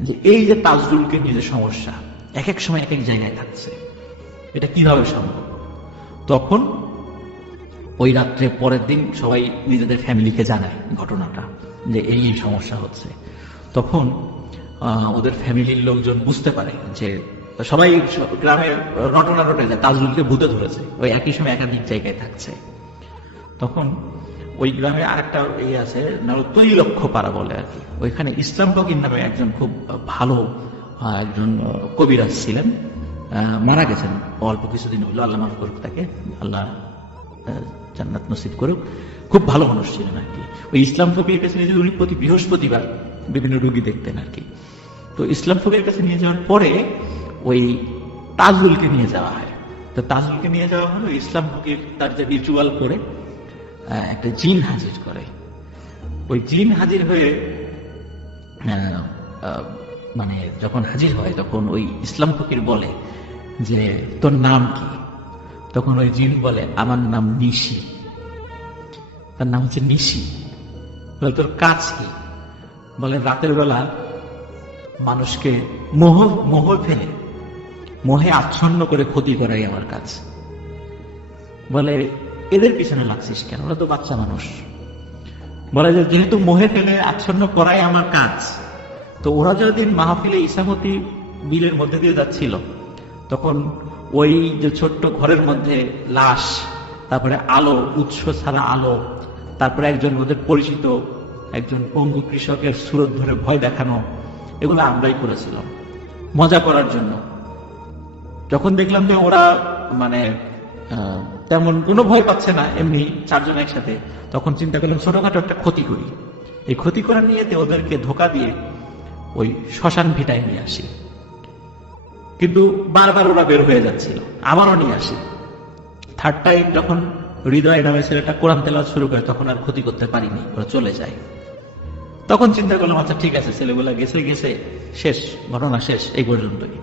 যে এই যে তাজরুলকে নিয়ে যে সমস্যা, এক এক সময় এক এক জায়গায় থাকছে, এটা কিভাবে সম্ভব? তখন ওই রাত্রে পরের দিন সবাই নিজেদের ফ্যামিলিকে জানায় ঘটনাটা, যে এই সমস্যা হচ্ছে। তখন ওদের ফ্যামিলির লোকজন বুঝতে পারে যে সবাই গ্রামে রটনা রটে যায়, তাজরুলকে ভূতে ধরেছে, ওই একই সময় একাধিক জায়গায় থাকছে। তখন ওই গ্রামে আরেকটা আছে তৈলক্ষ পাড়া বলে আর কি, ওইখানে ইসলাম ফকির নামে একজন খুব ভালো একজন কবিরাজ ছিলেন, মারা গেছেন অল্প কিছুদিন হইলো, আল্লাহ মাফ করুক তাকে, আল্লাহ জান্নাত নসিব করুক। খুব ভালো মানুষ ছিলেন আর কি। ওই ইসলাম ফকিরের কাছে নিয়ে উনি প্রতি বৃহস্পতিবার বিভিন্ন রোগী দেখতেন আর কি। তো ইসলাম ফকিরের কাছে নিয়ে যাওয়ার পরে ওই তাজরুলকে নিয়ে যাওয়া হয়। তো তাজরুলকে নিয়ে যাওয়া হলো, ইসলাম ফকির তার যে রিচুয়াল করে একটা জিন হাজির করে। ওই জিন হাজির হয়ে যখন হাজির হয় তখন ওই ইসলাম ফকির বলে যে তোর নাম কি? তখন ওই জিন বলে আমার নাম নিশি। তার নাম হচ্ছে নিশি। বলে তোর কাজ কি? বলে রাতের বেলা মানুষকে মোহ ফেলে মোহে আচ্ছন্ন করে ক্ষতি করাই আমার কাজ। বলে এদের পিছনে লাগছিস কেন? ওরা তো বাচ্চা মানুষ। বলে যে যেহেতু মোহে ফেলে আচ্ছন্ন করাই আমার কাজ, তো ওরা যেদিন মাহফিলে ইসামতি বিলের মধ্যে দিয়ে যাচ্ছিল, তখন ওই যে ছোট্ট ঘরের মধ্যে লাশ, তারপরে আলো, উৎস ছাড়া আলো, তারপরে একজন ওদের পরিচিত একজন পঙ্গু কৃষকের সুরত ধরে ভয় দেখানো, এগুলো আমরাই করেছিলাম মজা করার জন্য। যখন দেখলাম যে ওরা তেমন কোনো ভয় পাচ্ছে না, এমনি চারজন একসাথে, তখন চিন্তা করলাম ছোটখাটো একটা ক্ষতি করি। এই ক্ষতি করার নিয়ে ওদেরকে ধোকা দিয়ে ওই শ্মশান ভিটায় নিয়ে আসি। কিন্তু বারবার ওরা বের হয়ে যাচ্ছিল, আবারও নিয়ে আসি। থার্ড টাইম যখন হৃদয় নামে ছেলেটা কোরআন তেলাওয়াত শুরু করে, তখন আর ক্ষতি করতে পারিনি, ওরা চলে যায়। তখন চিন্তা করলাম আচ্ছা ঠিক আছে, ছেলেগুলা গেছে শেষ, ঘটনা শেষ, এই পর্যন্তই।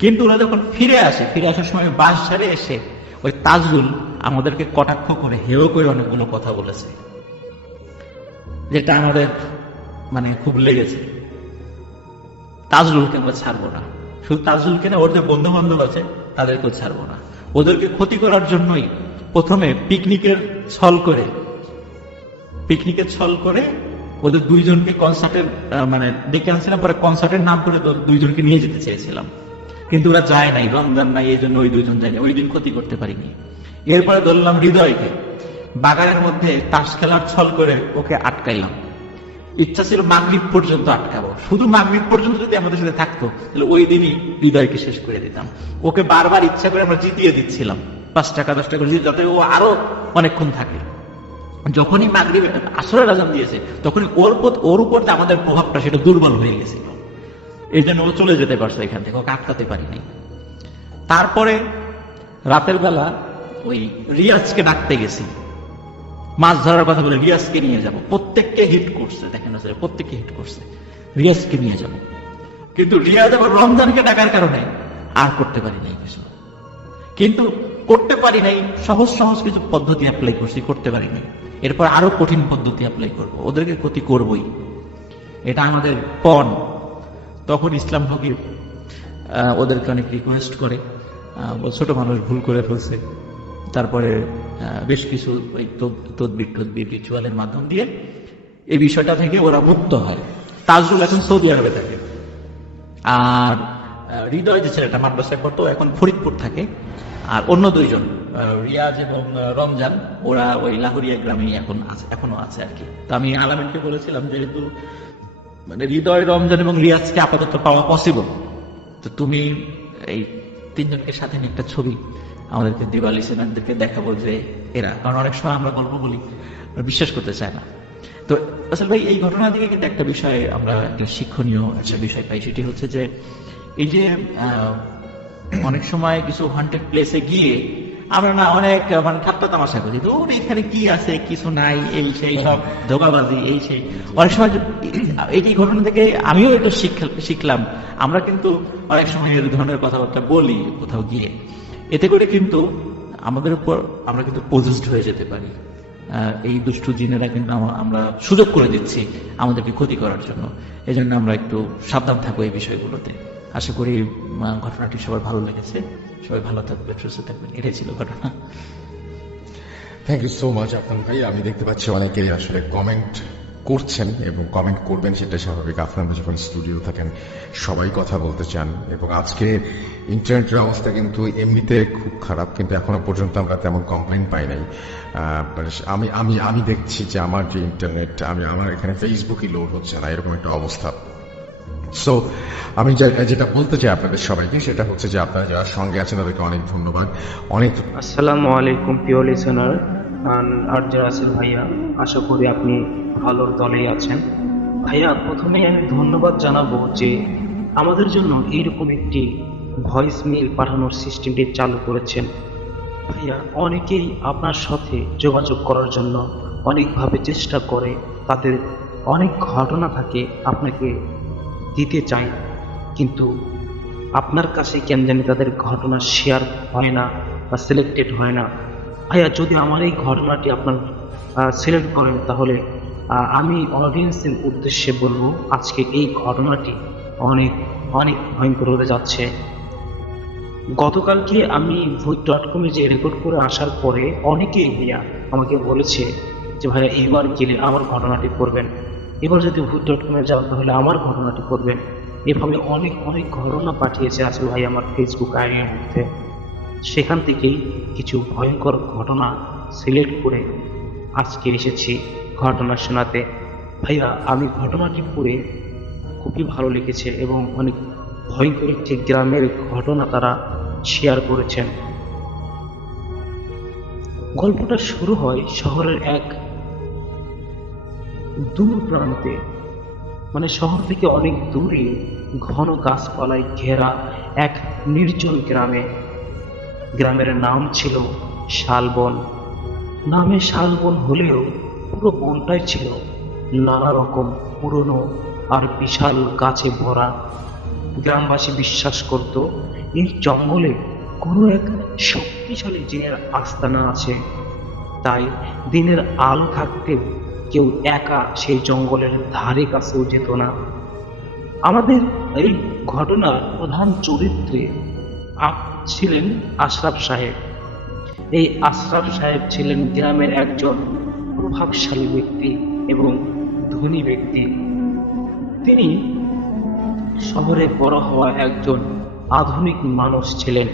কিন্তু ওরা যখন ফিরে আসার সময় বাস ঝাড়ে এসে ওই তাজরুল আমাদেরকে কটাক্ষ করে হেও করে অনেকগুলো কথা বলেছে, যেটা আমাদের খুব লেগেছে। তাজরুলকে আমরা ছাড়বো না, শুধু তাজরুলকে না, ওর যে বন্ধু বান্ধব আছে তাদেরকেও ছাড়বো না। ওদেরকে ক্ষতি করার জন্যই প্রথমে পিকনিকের ছল করে ওদের দুইজনকে কনসার্টের ডেকে আনছিলাম, পরে কনসার্টের নাম করে দুইজনকে নিয়ে যেতে চেয়েছিলাম, কিন্তু ওরা যায় নাই, রমজান নাই, এই জন্য ওই দুইজন যায় না, ওই দিন ক্ষতি করতে পারিনি। এরপরে ধরলাম হৃদয়কে, বাগানের মধ্যে তাস খেলার ছল করে ওকে আটকাইলাম। ইচ্ছা ছিল মাগরিব পর্যন্ত আটকাবো, শুধু মাগরিব পর্যন্ত যদি আমাদের সাথে থাকতো তাহলে ওই দিনই হৃদয়কে শেষ করে দিতাম। ওকে বারবার ইচ্ছা করে আমরা জিতিয়ে দিচ্ছিলাম 5 টাকা 10 টাকা করে, যাতে ও আরো অনেকক্ষণ থাকে। যখনই মাগরিব আসরের আজান দিয়েছে তখনই ওর উপর যে আমাদের প্রভাবটা সেটা দুর্বল হয়ে গেছিল, এই জন্য ও চলে যেতে পারছে এখান থেকে, ওকে আটকাতে পারিনি। তারপরে রাতের বেলা ওই রিয়াজকে ডাকতে গেছি, মাছ ধরার কথা বলে রিয়াজকে নিয়ে যাব, প্রত্যেককে হিট করছে, দেখেন আসলে প্রত্যেককে হিট করছে, রিয়াজকে নিয়ে যাব। কিন্তু রিয়াজ আবার রমজানকে ডাকার কারণে আর করতে পারি নাই কিছু, কিন্তু করতে পারি নাই, সহজ সহজ কিছু পদ্ধতি অ্যাপ্লাই করছি, করতে পারি নাই। এরপর আরো কঠিন পদ্ধতি অ্যাপ্লাই করব, ওদেরকে ক্ষতি করবই, এটা আমাদের পণ। তখন ইসলাম ফকির ওদেরকে অনেক রিকোয়েস্ট করে, ছোট মানুষ ভুল করে ফেলছে। তারপরে বেশ কিছু ওই তদবির রিচুয়ালের মাধ্যম দিয়ে এই বিষয়টা থেকে ওরা মুক্ত হয়। তাজরুল এখন সৌদি আরবে থাকে, আর হৃদয় যে ছেলেটা মাদ্রাসায় পড়তো এখন ফরিদপুর থাকে। আর অন্য দুইজন রিয়াজ এবং রমজান ওরা ওই লাহুরিয়া গ্রামেই এখনো আছে আর কি। তো আমি আলামিনকে বলেছিলাম যেহেতু মানে হৃদয়, রমজান এবং রিয়াজকে আপাতত পাওয়া পসিবল, তো তুমি এই 3 জনকে সাথে নিয়ে একটা ছবি আমাদেরকে দিবা, লিসেনারদেরকে দেখাবো যে এরা, কারণ অনেক সময় আমরা গল্প বলি বিশ্বাস করতে চায় না। তো আসলে ভাই এই ঘটনা থেকে কিন্তু একটা বিষয় আমরা একটা শিক্ষণীয় একটা বিষয় পাই, সেটি হচ্ছে যে এই যে অনেক সময় কিছু হন্টেড প্লেসে গিয়ে আমরা না অনেক মানে ঠাট্টা তামাশা করি, তো এখানে কি আছে কিছু নাই, এই সেই সব ধোঁকাবাজি, এই সেই। অনেক সময় এই ঘটনা থেকে আমিও এটা শিখলাম, আমরা কিন্তু অনেক সময় এই ধরনের কথাবার্তা বলি কোথাও গিয়ে, এতে করে কিন্তু আমাদের উপর আমরা কিন্তু পজেসড হয়ে যেতে পারি। এই দুষ্টু জিনেরা কিন্তু আমরা সুযোগ করে দিচ্ছি আমাদেরকে ক্ষতি করার জন্য। এই জন্য আমরা একটু সাবধান থাকবো এই বিষয়গুলোতে। আশা করি ঘটনাটি সবার ভালো লেগেছে, সবাই ভালো থাকবেন, সুস্থ থাকবেন, এটাই ছিল ঘটনা। Thank you so much Afnan ভাই। আমি দেখতে পাচ্ছি অনেকেই আসলে কমেন্ট করছেন এবং কমেন্ট করবেন, সেটা স্বাভাবিক। আপনারা যখন স্টুডিও থাকেন সবাই কথা বলতে চান, এবং আজকে ইন্টারনেটের অবস্থা কিন্তু এমনিতে খুব খারাপ, কিন্তু এখনো পর্যন্ত আমরা তেমন কমপ্লেন পাই নাই। আমি আমি আমি দেখছি যে আমার যে ইন্টারনেট, আমার এখানে ফেসবুকই লোড হচ্ছে না, এরকম একটা অবস্থা। সো আমি যেটা বলতে চাই আপনাদের সবাইকে, সেটা হচ্ছে যে আপনারা যারা সঙ্গে আছেন তাদেরকে অনেক ধন্যবাদ। অনেক আসসালামু আলাইকুম প্রিয় লিসেনার, আরজে রাসেল ভাইয়া, আশা করি আপনি ভালোর দলেই আছেন। ভাইয়া, প্রথমে আমি ধন্যবাদ জানাবো যে আমাদের জন্য এইরকম একটি ভয়েস মেইল পাঠানোর সিস্টেমটি চালু করেছেন। ভাইয়া, অনেকেই আপনার সাথে যোগাযোগ করার জন্য অনেকভাবে চেষ্টা করে, তাদের অনেক ঘটনা থাকে আপনাকে দিতে চায়, কিন্তু আপনার কাছে কেন জানি তাদের ঘটনা শেয়ার হয় না বা সিলেক্টেড হয় না। ভাইয়া, যদি আমার এই ঘটনাটি আপনার সিলেক্ট করেন তাহলে আমি অডিয়েন্সের উদ্দেশ্যে বলবো আজকে এই ঘটনাটি অনেক অনেক ভয়ঙ্কর হতে যাচ্ছে। গতকালকে আমি ভূত.com-এ যে রেকর্ড করে আসার পরে অনেকেই ভাইয়া আমাকে বলেছে যে ভাইয়া এবার গেলে আমার ঘটনাটি করবেন, এবার যদি ভূত.com-এ যাও তাহলে আমার ঘটনাটি করবেন। এভাবে অনেক অনেক ঘটনা পাঠিয়েছে আসলে ভাই আমার ফেসবুক আইডির মধ্যে। সেখান থেকেই কিছু ভয়ঙ্কর ঘটনা সিলেক্ট করে আজকে এসেছি ঘটনা শোনাতে। ভাইয়া, আমি ঘটনাটি পড়ে খুবই ভালো লেগেছে এবং অনেক ভয়ঙ্কর একটি গ্রামের ঘটনা তারা শেয়ার করেছেন। গল্পটা শুরু হয় শহরের এক দূর প্রান্তে, মানে শহর থেকে অনেক দূরে ঘন গাছপালায় ঘেরা এক নির্জন গ্রামে। গ্রামের নাম ছিল শালবন। নামে শালবন হলেও পুরো বনটাই ছিল নানা রকম পুরনো আর বিশাল গাছে ভরা। গ্রামবাসী বিশ্বাস করত এই জঙ্গলে কোনো এক শক্তিশালী জিনের আস্তানা আছে, তাই দিনের আলো থাকতেও কেউ একা সেই জঙ্গলের ধারে কাছেও যেত না। আমাদের এই ঘটনার প্রধান চরিত্রে ছিলেন আশরাফ সাহেব। এই আশরাফ সাহেব ছিলেন গ্রামের একজন প্রভাবশালী ব্যক্তি এবং ধনী ব্যক্তি। তিনি শহরে বড় হওয়া একজন আধুনিক মানুষ ছিলেন,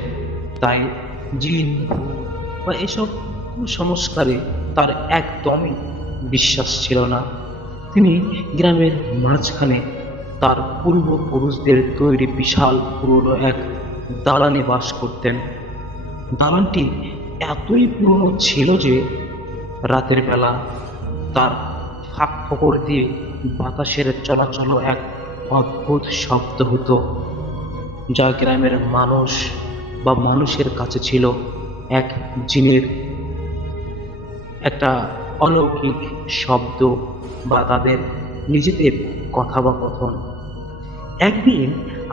তাই জিন, বা এসব কুসংস্কারে তার একদমই বিশ্বাস ছিল না। তিনি গ্রামের মাঝখানে তার পূর্বপুরুষদের তৈরি বিশাল পুরনো এক দালানে বাস করতেন। দালানটি এতই পুরনো ছিল যে রাতের বেলা তার ফাঁক ফোকর দিয়ে বাতাসের চলাচল এক অদ্ভুত শব্দ হতো, যা গ্রামের মানুষ বা মানুষের কাছে ছিল এক জিনের একটা অলৌকিক শব্দ বা তাদের নিজেদের কথোপকথন। একদিন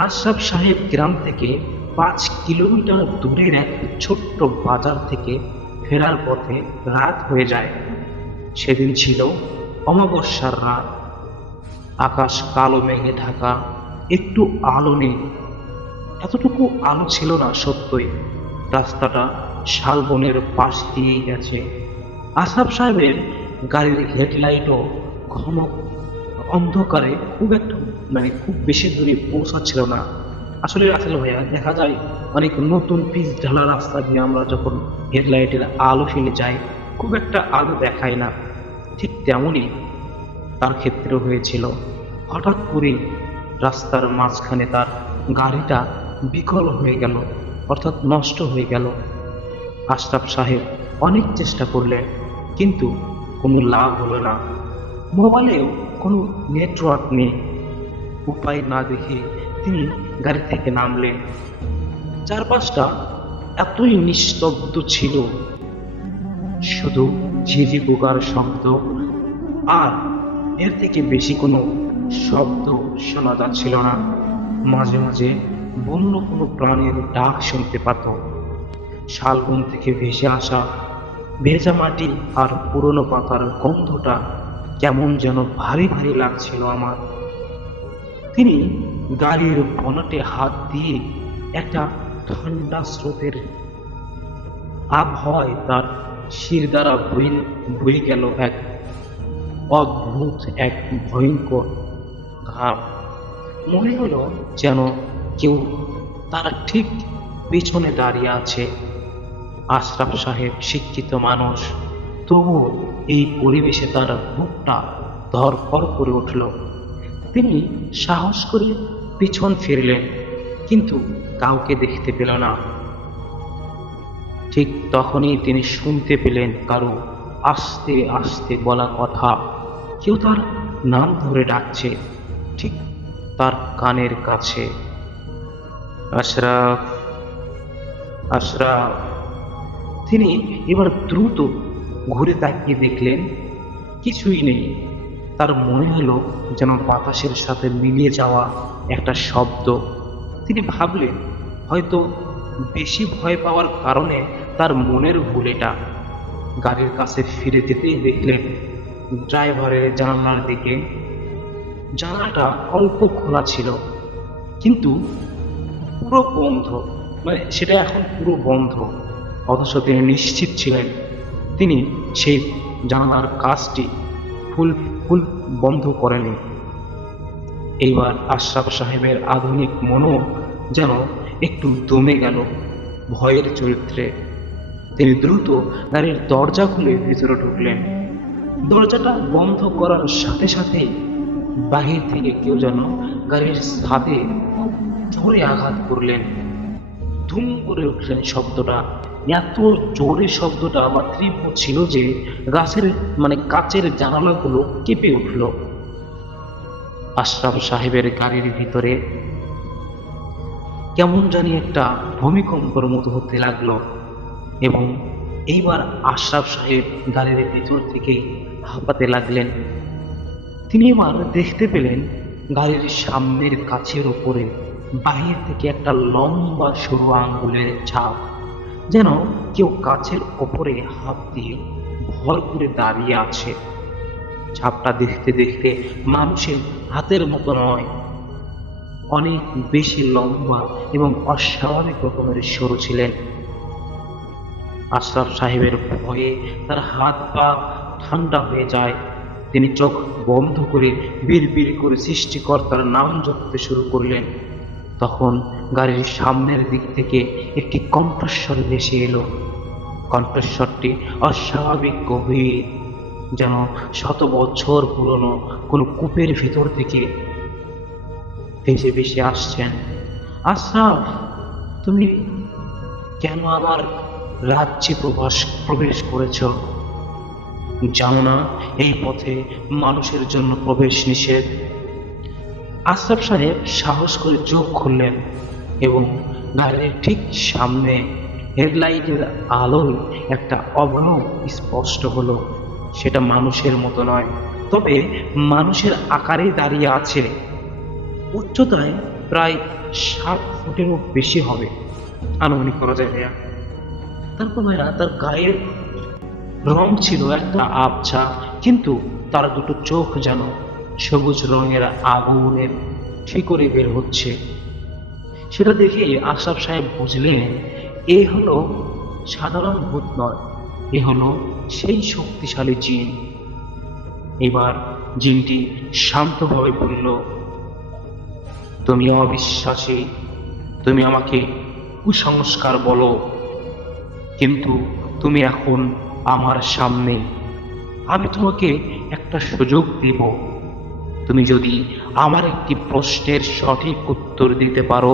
আশরাফ সাহেব গ্রাম থেকে 5 কিলোমিটার দূরের এক ছোট্ট বাজার থেকে ফেরার পথে রাত হয়ে যায়। সেদিন ছিল অমাবস্যার রাত। আকাশ কালো মেঘে ঢাকা, একটু আলো নেই। এতটুকু আলো ছিল না সত্যই। রাস্তাটা শালবনের পাশ দিয়েই গেছে। আশরাফ সাহেবের গাড়ির হেডলাইটও ঘন অন্ধকারে খুব বেশি দূরে পৌঁছাচ্ছিল না। আসলে রাসেল ভাইয়া, দেখা যায় অনেক নতুন পিচ ঢালা রাস্তা দিয়ে আমরা যখন হেডলাইটের আলো ফেলে যাই, খুব একটা আলো দেখায় না। ঠিক তেমনই তার ক্ষেত্রেও হয়েছিল। হঠাৎ করেই রাস্তার মাঝখানে তার গাড়িটা বিকল হয়ে গেল, অর্থাৎ নষ্ট হয়ে গেল। আশরাফ সাহেব অনেক চেষ্টা করলেন, কিন্তু কোনো লাভ হলো না। মোবাইলেও কোনো নেটওয়ার্ক নেই। উপায় না দেখে তিনি গাড়ি থেকে নামলেন। চারপাশটা এতই নিস্তব্ধ ছিল, শুধু ঝিঝি পোকার শব্দ, আর এর থেকে বেশি কোনো শব্দ শোনা যাচ্ছিল না। মাঝে মাঝে বন্য কোনো প্রাণীর ডাক শুনতে পেত। শালবন থেকে ভেসে আসা ভেজা মাটি আর পুরনো পাতার গন্ধটা কেমন যেন ভারী ভারী লাগছিল আমার। তিনি গাড়ির বনেটে হাত দিয়ে একটা ঠান্ডা স্রোতের আবহাওয়ায় তার শির দ্বারা বয়ে গেল এক অদ্ভুত এক ভয়ঙ্কর ঘাম। মনে হলো যেন কেউ তার ঠিক পেছনে দাঁড়িয়ে আছে। আশরাফ সাহেব শিক্ষিত মানুষ, তবু এই পরিবেশে তার বুকটা ধরফর করে উঠল। তিনি সাহস করে পিছন ফিরলেন, কিন্তু কাউকে দেখতে পেল না। ঠিক তখনই তিনি শুনতে পেলেন কারো আস্তে আস্তে বলা কথা। কেউ তার নাম ধরে ডাকছে, ঠিক তার কানের কাছে। আশরাফ, আশরাফ। তিনি এবার দ্রুত ঘুরে তাকিয়ে দেখলেন কিছুই নেই। তার মনে হলো যেন বাতাসের সাথে মিলিয়ে যাওয়া একটা শব্দ। তিনি ভাবলেন হয়তো বেশি ভয় পাওয়ার কারণে তার মনের ভুল এটা। গাড়ির কাছে ফিরে যেতেই দেখলেন ড্রাইভারের জানালার দিকে। জানালাটা অল্প খোলা ছিল, কিন্তু পুরো বন্ধ। সেটা এখন পুরো বন্ধ। অথচ তিনি নিশ্চিত ছিলেন তিনি সেই জানালার কাজটি ফুল বন্ধ করেনি। এইবার আশরাফ সাহেবের আধুনিক মনও যেন একটু দমে গেল ভয়ের চরিত্রে। তিনি দ্রুত গাড়ির দরজা খুলে ভিতরে ঢুকলেন। দরজাটা বন্ধ করার সাথে সাথেই বাহির থেকে কেউ যেন গাড়ির ছাদে খুব জোরে আঘাত করলেন। ধুম করে উঠলেন শব্দটা। এত জোরে শব্দটা বা তীব্র ছিল যে কাচের জানালাগুলো কেঁপে উঠল। আশরাফ সাহেবের গাড়ির ভিতরে কেমন জানি একটা ভূমিকম্পের মতো হতে লাগলো, এবং এইবার আশরাফ সাহেব গাড়ির ভিতর থেকে হাঁপাতে লাগলেন। তিনি এবার দেখতে পেলেন গাড়ির সামনের কাচের উপরে বাহির থেকে একটা লম্বা সরু আঙ্গুলের ছাপ, যেন কেউ কাচের ওপরে হাত দিয়ে ভর করে দাঁড়িয়ে আছে। ছাপটা দেখতে দেখতে মানুষের হাতের মতো নয়, অনেক বেশি লম্বা এবং অস্বাভাবিক রকমের সরু ছিলেন। আশরাফ সাহেবের ভয়ে তার হাত পা ঠান্ডা হয়ে যায়। তিনি চোখ বন্ধ করে বিড়বিড় করে সৃষ্টিকর্তার নাম জপতে শুরু করলেন। তখন গাড়ির সামনের দিক থেকে একটি কণ্ঠস্বর ভেসে এলো, কণ্ঠস্বরটি অস্বাভাবিক গভীর, যেন শত বছর পুরনো কোনো কূপের ভিতর থেকে ভেসে ভেসে আসছেন। আশরাফ, তুমি কেন আমার রাজ্যে প্রবেশ করেছ? জানো না এই পথে মানুষের জন্য প্রবেশ নিষেধ? আশরাফ সাহেব সাহস করে চোখ খুললেন এবং গাড়ির ঠিক সামনে হেডলাইটের আলোয় একটা অবয়ব স্পষ্ট হলো। সেটা মানুষের মতো নয়, তবে মানুষের আকারে দাঁড়িয়ে আছে। উচ্চতায় প্রায় 7 ফুটেরও বেশি হবে, আনুমানিক করা যায় ভাইয়া। তারপর ভাইয়া তার গায়ের রং ছিল একটা আবছা, কিন্তু তার দুটো চোখ যেন সবুজ রঙের আগুনের ঠিকরে বের হচ্ছে। সেটা দেখে আশরাফ সাহেব বুঝলেন এ হলো সাধারণ ভূত নয়, এ হলো সেই শক্তিশালী জিন। এবার জিনটি শান্তভাবে বলল, তুমি অবিশ্বাসী, তুমি আমাকে কুসংস্কার বলো, কিন্তু তুমি এখন আমার সামনে। আমি তোমাকে একটা সুযোগ দিব। তুমি যদি আমার একটি প্রশ্নের সঠিক উত্তর দিতে পারো,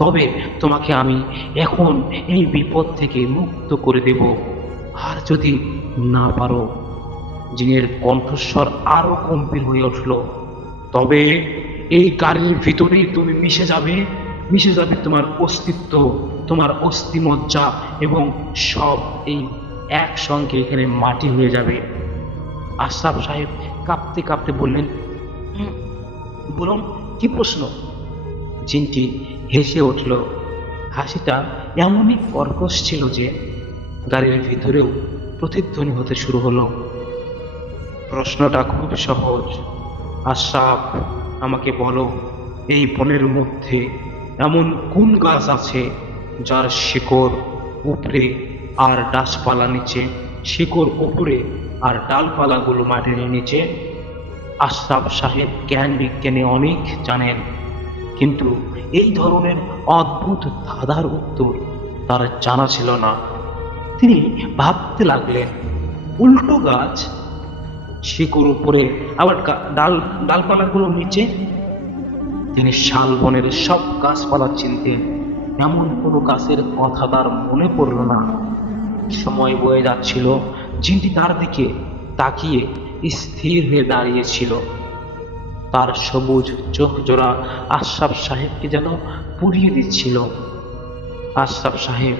তবে তোমাকে আমি এখন এই বিপদ থেকে মুক্ত করে দেব। আর যদি না পারো, জিনের কণ্ঠস্বর আরো গম্ভীর হয়ে উঠল, তবে এই গাড়ির ভিতরেই তুমি মিশে যাবে তোমার অস্তিত্ব, তোমার অস্থিমজ্জা এবং সব এই একসঙ্গে এখানে মাটি হয়ে যাবে। আশরাফ সাহেব কাঁপতে কাঁপতে বললেন, বলুন কি প্রশ্ন? জিনটি হেসে উঠল। হাসিটা এমনই কর্কশ ছিল যে গাড়ির ভিতরেও প্রতিধ্বনি হতে শুরু হলো। প্রশ্নটা খুব সহজ। আশরাফ, আমাকে বলো, এই বনের মধ্যে এমন কোন গাছ আছে যার শিকড় উপরে আর ডালপালা নিচে, শিকড় উপরে আর ডালপালাগুলো মাটির নিচে? আশরাফ সাহেব জ্ঞান বিজ্ঞানে অনেক জানেন, কিন্তু এই ধরনের অদ্ভুত ধাঁধার উত্তর তার জানা ছিল না। তিনি ভাবতে লাগলেন, উল্টো গাছ, শিকড় উপরে আবার ডালপালাগুলো নিচে। তিনি শালবনের সব গাছপালা চিনতেন, এমন কোনো গাছের কথা তার মনে পড়ল না। সময় বয়ে যাচ্ছিল, জিনটি তার দিকে তাকিয়ে স্থির হয়ে দাঁড়িয়েছিল। তার সবুজ চোখ জোড়া আশরাফ সাহেবকে যেন পুড়িয়ে দিচ্ছিল। আশরাফ সাহেব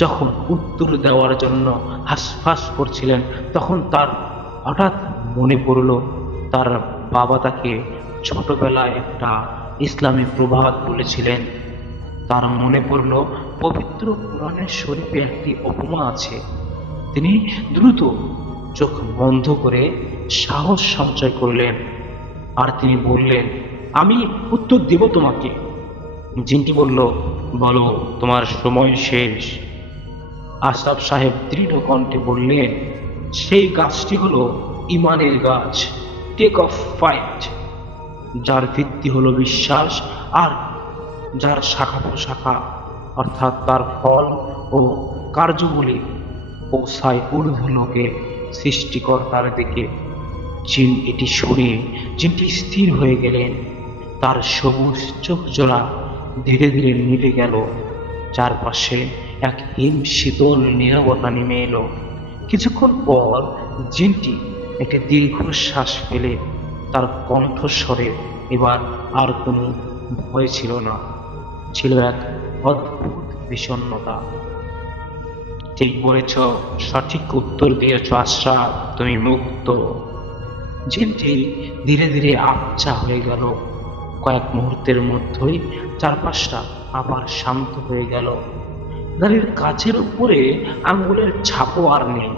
যখন উত্তর দেওয়ার জন্য হাঁসফাঁস করছিলেন, তখন তার হঠাৎ মনে পড়ল তার বাবা তাকে ছোটবেলায় একটা ইসলামী প্রবাদ বলেছিলেন। তার মনে পড়ল পবিত্র কোরআনের শরীফে একটি উপমা আছে। তিনি দ্রুত চোখ বন্ধ করে সাহস সঞ্চয় করলেন, আর তিনি বললেন, আমি উত্তর দেব তোমাকে। জিনটি বলল, বলো, তোমার সময় শেষ। আশরাফ সাহেব দৃঢ় কণ্ঠে বললেন, সেই গাছটি হলো ইমানের গাছ, টেক অফ ফাইট, যার ভিত্তি হলো বিশ্বাস, আর যার শাখা প্রশাখা অর্থাৎ তার ফল ও কার্যগুলি পৌঁছায় ঊর্ধ্বলোকে সৃষ্টিকর্তার দিকে। জিন এটি শুনে জিনটি স্থির হয়ে গেলেন। তার সবুজ চোখ জোড়া ধীরে ধীরে নিভে গেল। চারপাশে এক হিম শীতল নীরবতা নেমে এলো। কিছুক্ষণ পর জিনটি একটি দীর্ঘশ্বাস ফেলে তার কণ্ঠস্বরে এবার আর কোনো ভয় ছিল না, ছিল এক অদ্ভুত বিষণ্ণতা। ঠিক বলেছ, সঠিক উত্তর দিয়েছ আশরাফ, তুমি মুক্ত। জিনটি ধীরে ধীরে আবছা হয়ে গেল। কয়েক মুহূর্তের মধ্যেই চারপাশটা আবার শান্ত হয়ে গেল। গাড়ির কাচের উপরে আঙ্গুলের ছাপও আর নেই।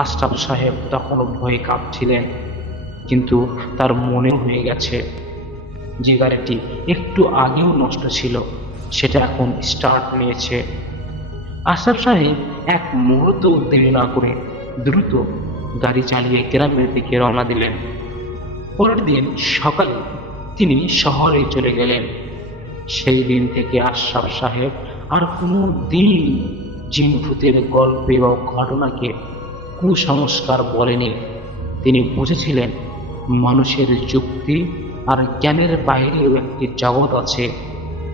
আশরাফ সাহেব তখনও ভয়ে কাঁপছিলেন, কিন্তু তার মনে হয়ে গেছে যে গাড়িটি একটু আগেও নষ্ট ছিল সেটা এখন স্টার্ট নিয়েছে। আশরাফ সাহেব এক মুহূর্ত দেরি না করে দ্রুত গাড়ি চালিয়ে গ্রামের দিকে রওনা দিলেন। পরের দিন সকালে তিনি শহরে চলে গেলেন। সেই দিন থেকে আশরাফ সাহেব আর কোনো দিন জিন ভূতের গল্পে বা ঘটনাকে কুসংস্কার বলেনি। তিনি বুঝেছিলেন মানুষের যুক্তি আর জ্ঞানের বাইরেও একটি জগৎ আছে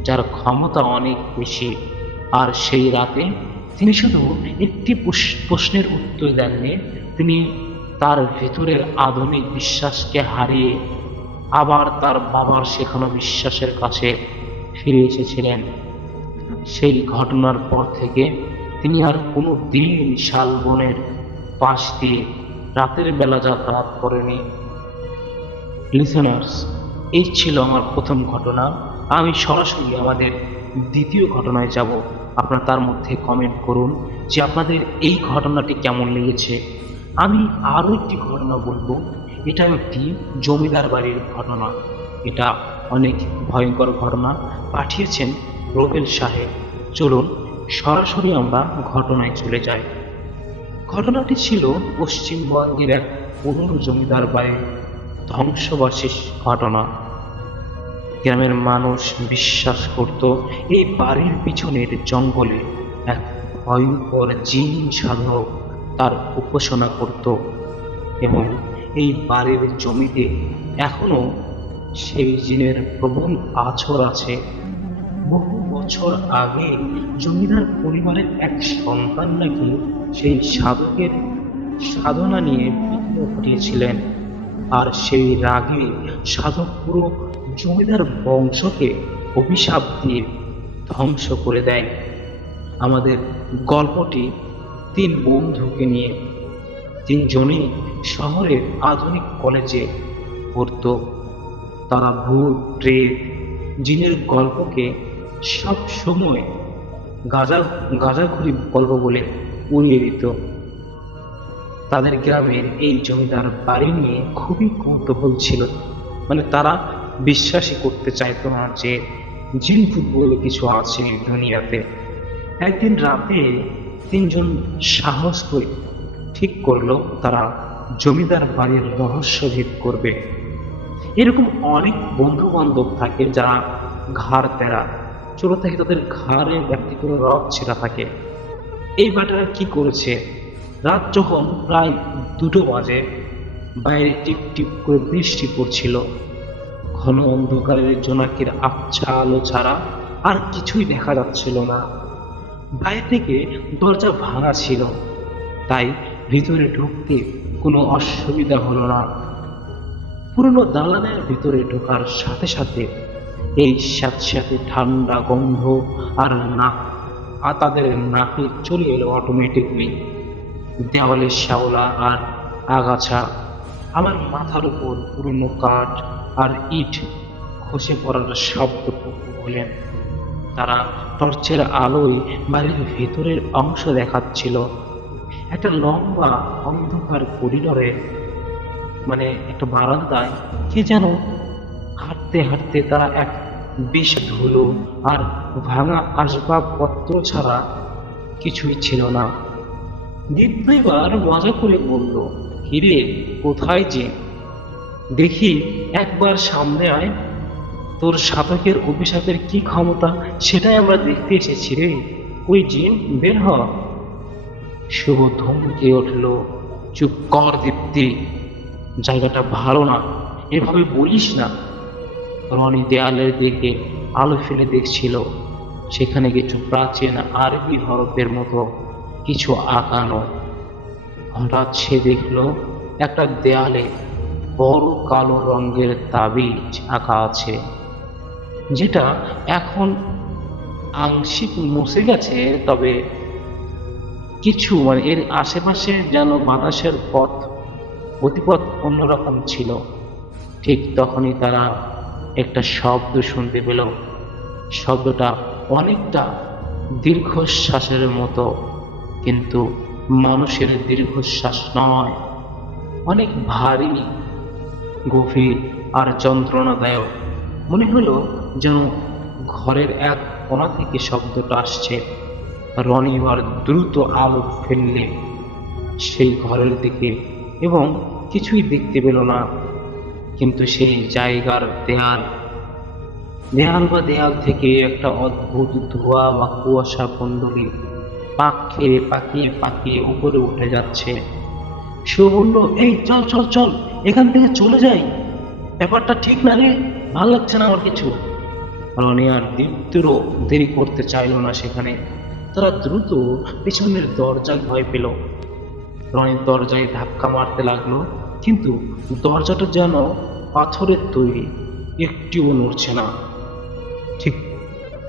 যার ক্ষমতা অনেক বেশি। আর সেই রাতে তিনি শুধু একটি প্রশ্নের উত্তর দেননি, তিনি তার ভেতরের আধুনিক বিশ্বাসকে হারিয়ে আবার তার বাবার শেখানো বিশ্বাসের কাছে ফিরে এসেছিলেন। সেই ঘটনার পর থেকে তিনি আর কোনো দিন শালবনের পাশ দিয়ে রাতের বেলা যাতায়াত করেনি। লিসেনার্স, এই ছিল আমার প্রথম ঘটনা। আমি সরাসরি আমাদের দ্বিতীয় ঘটনায় যাব। আপনারা তার মধ্যে কমেন্ট করুন যে আপনাদের এই ঘটনাটি কেমন লেগেছে। আমি আরও একটি ঘটনা বলবো। এটাও একটি জমিদার বাড়ির ঘটনা। এটা অনেক ভয়ঙ্কর ঘটনা, পাঠিয়েছেন রোবেল সাহেব। চলুন সরাসরি আমরা ঘটনায় চলে যাই। ঘটনাটি ছিল পশ্চিমবঙ্গের এক পুরনো জমিদার বাড়ির ধ্বংসবাসীর ঘটনা। গ্রামের মানুষ বিশ্বাস করত এই বাড়ির পিছনের জঙ্গলে এক ভয়ঙ্কর জিন সাধক তার উপাসনা করত এবং এই বাড়ির জমিতে এখনো সেই জিনের প্রবল আছর আছে। বহু বছর আগে জমিদার পরিবারের এক সন্তান নাকি সেই সাধকের সাধনা নিয়ে বিঘ্ন ঘটিয়েছিলেন, আর সেই রাগে সাধক পুরো জমিদার বংশকে অভিশাপ দিয়ে ধ্বংস করে দেয়। আমাদের গল্পটি তিন বন্ধুকে নিয়ে। তিনজনই শহরের আধুনিক কলেজে পড়ত। তারা ভূত, প্রেত, জিনের গল্পকে সব সময় গাঁজাখুরি গল্প বলে উড়িয়ে দিত। তাদের গ্রামের এই জমিদার বাড়ি নিয়ে খুবই কৌতূহল ছিল। তারা বিশ্বাসই করতে চাইতো না যে জিন ভূত বলে কিছু আছে দুনিয়াতে। একদিন রাতে তিনজন সাহস করে ঠিক করলো তারা জমিদার বাড়ির রহস্যভেদ করবে। এরকম অনেক বন্ধু বান্ধব থাকে যারা ঘাড় তেরা, ছোট থেকে তাদের ঘাড়ে ব্যক্তি করে রথ ছেঁড়া থাকে। এই বাটারা কি করেছে, রাত যখন প্রায় 2টো বাজে, বাইরে টিপ টিপ করে বৃষ্টি পড়ছিল। ঘন অন্ধকারের জোনাকির আবছা আলো ছাড়া আর কিছুই দেখা যাচ্ছিল না। বাইরে থেকে দরজা ভাঙা ছিল, তাই ভিতরে ঢুকতে কোনো অসুবিধা হলো না। পুরনো দালানের ভিতরে ঢোকার সাথে সাথে এই স্যাঁতস্যাঁতে ঠান্ডা গন্ধ আর তাদের নাকে চলে এলো অটোমেটিকলি। দেওয়ালে শ্যাওলা আর আগাছা, আমার মাথার উপর পুরনো কাঠ আর ইট খসে পড়ার শব্দ বলেন। তারা টর্চের আলোয় বাড়ির ভেতরের অংশ দেখাচ্ছিল। একটা লম্বা অন্ধকার করিডরে, একটা বারান্দায় কে যেন হাঁটতে হাঁটতে তারা এক বিষ ধুলো আর ভাঙা আসবাবপত্র ছাড়া কিছুই ছিল না। দীপ্ত এবার মজা করে বলল, হিরে কোথায় যে? দেখি একবার সামনে আয়, তোর সাধকের অভিশাপের কি ক্ষমতা সেটাই আমরা দেখতে এসেছি রে। ওই জিন বের হ। শুভ ধমকে উঠল, চুপ কর দীপ্তি, জায়গাটা ভালো না, এভাবে বলিস না। রনি দেয়ালের দিকে আলো ফেলে দেখছিল। সেখানে কিছু প্রাচীন আরবি হরফের মতো কিছু আঁকানো। হঠাৎ সে দেখল একটা দেয়ালে বড় কালো রঙের তাবিজ আঁকা আছে, যেটা এখন আংশিক মুছে গেছে, তবে কিছু এর আশেপাশে যেন বাতাসের গতিপথ অন্যরকম ছিল। ঠিক তখনই তারা একটা শব্দ শুনতে পেল। শব্দটা অনেকটা দীর্ঘশ্বাসের মতো, কিন্তু মানুষের দীর্ঘশ্বাস নয়, অনেক ভারী, গভীর আর যন্ত্রণাদায়ক। মনে হলো যেন ঘরের এক কোণা থেকে শব্দটা আসছে। রনি এবার দ্রুত আলো ফেললে সেই ঘরের দিকে এবং কিছুই দেখতে পেল না, কিন্তু সেই জায়গার দেয়াল থেকে একটা অদ্ভুত ধোঁয়া বা কুয়াশা কুণ্ডলী পাকিয়ে পাকিয়ে উপরে উঠে যাচ্ছে। সে বলল, এই চল চল চল, এখান থেকে চলে যাই, ব্যাপারটা ঠিক না রে, ভালো লাগছে না আমার কিছু। রনি আর দীপ্তিরও দেরি করতে চাইল না সেখানে। তারা দ্রুত পেছনের দরজায় ভয় পেল। রনির দরজায় ধাক্কা মারতে লাগলো, কিন্তু দরজাটা যেন পাথরের তৈরি, একটিও নড়ছে না। ঠিক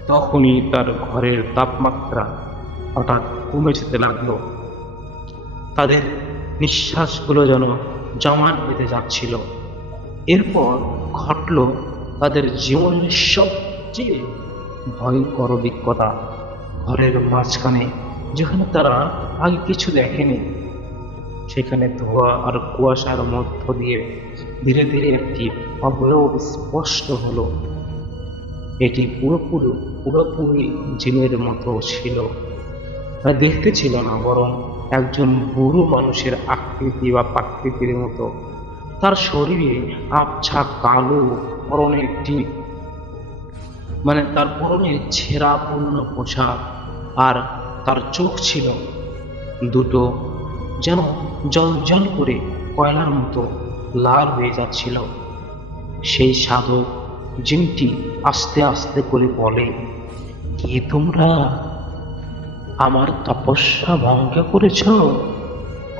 তখনই তার ঘরের তাপমাত্রা হঠাৎ কমে যেতে লাগলো। তাদের নিঃশ্বাসগুলো যেন জমাট বেঁধে যাচ্ছিল। এরপর ঘটল তাদের জীবনের সবচেয়ে ভয়ঙ্কর অভিজ্ঞতা। ঘরের মাঝখানে, যেখানে তারা আগে কিছু দেখেনি, সেখানে ধোঁয়া আর কুয়াশার মধ্য দিয়ে ধীরে ধীরে একটি অবয়ব স্পষ্ট হলো। এটি পুরোপুরি জিনের মতো ছিল। তা দেখতে ছিল না, বরং একজন বুড়ো মানুষের আকৃতি বা প্রাকৃতির মতো। তার শরীরে আবছা কালো, তার পরনে ছেঁড়া পূর্ণ পোশাক, আর তার চোখ ছিল দুটো, যেন জল জল করে কয়লার মতো লাল হয়ে যাচ্ছিল। সেই সাধক জিনটি আস্তে আস্তে করে বলে, কে তোমরা? আমার তপস্যা ভঙ্গ করেছ?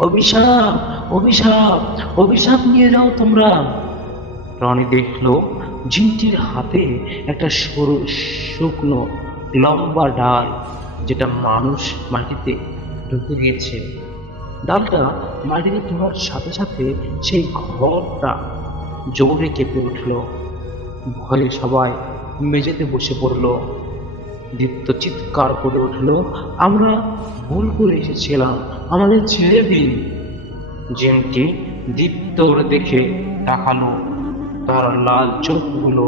অভিশাপ, অভিশাপ, অভিশাপ নিয়ে যাও তোমরা। রনি দেখলো জিনটির হাতে একটা সরু শুকনো লম্বা ডাল, যেটা মানুষ মাটিতে ঢুকে গিয়েছে। ডালটা মাটিতে ঢোকার সাথে সাথে সেই ঘরটা জোরে কেঁপে উঠল। ভয়ে সবাই মেঝেতে বসে পড়ল। দীপ্ত চিৎকার করে উঠল, আমরা ভুল করে এসেছিলাম, আমাদের ছেড়ে দিন। জিনটি দীপ্তর দেখে তাকালো। তার লাল চোখগুলো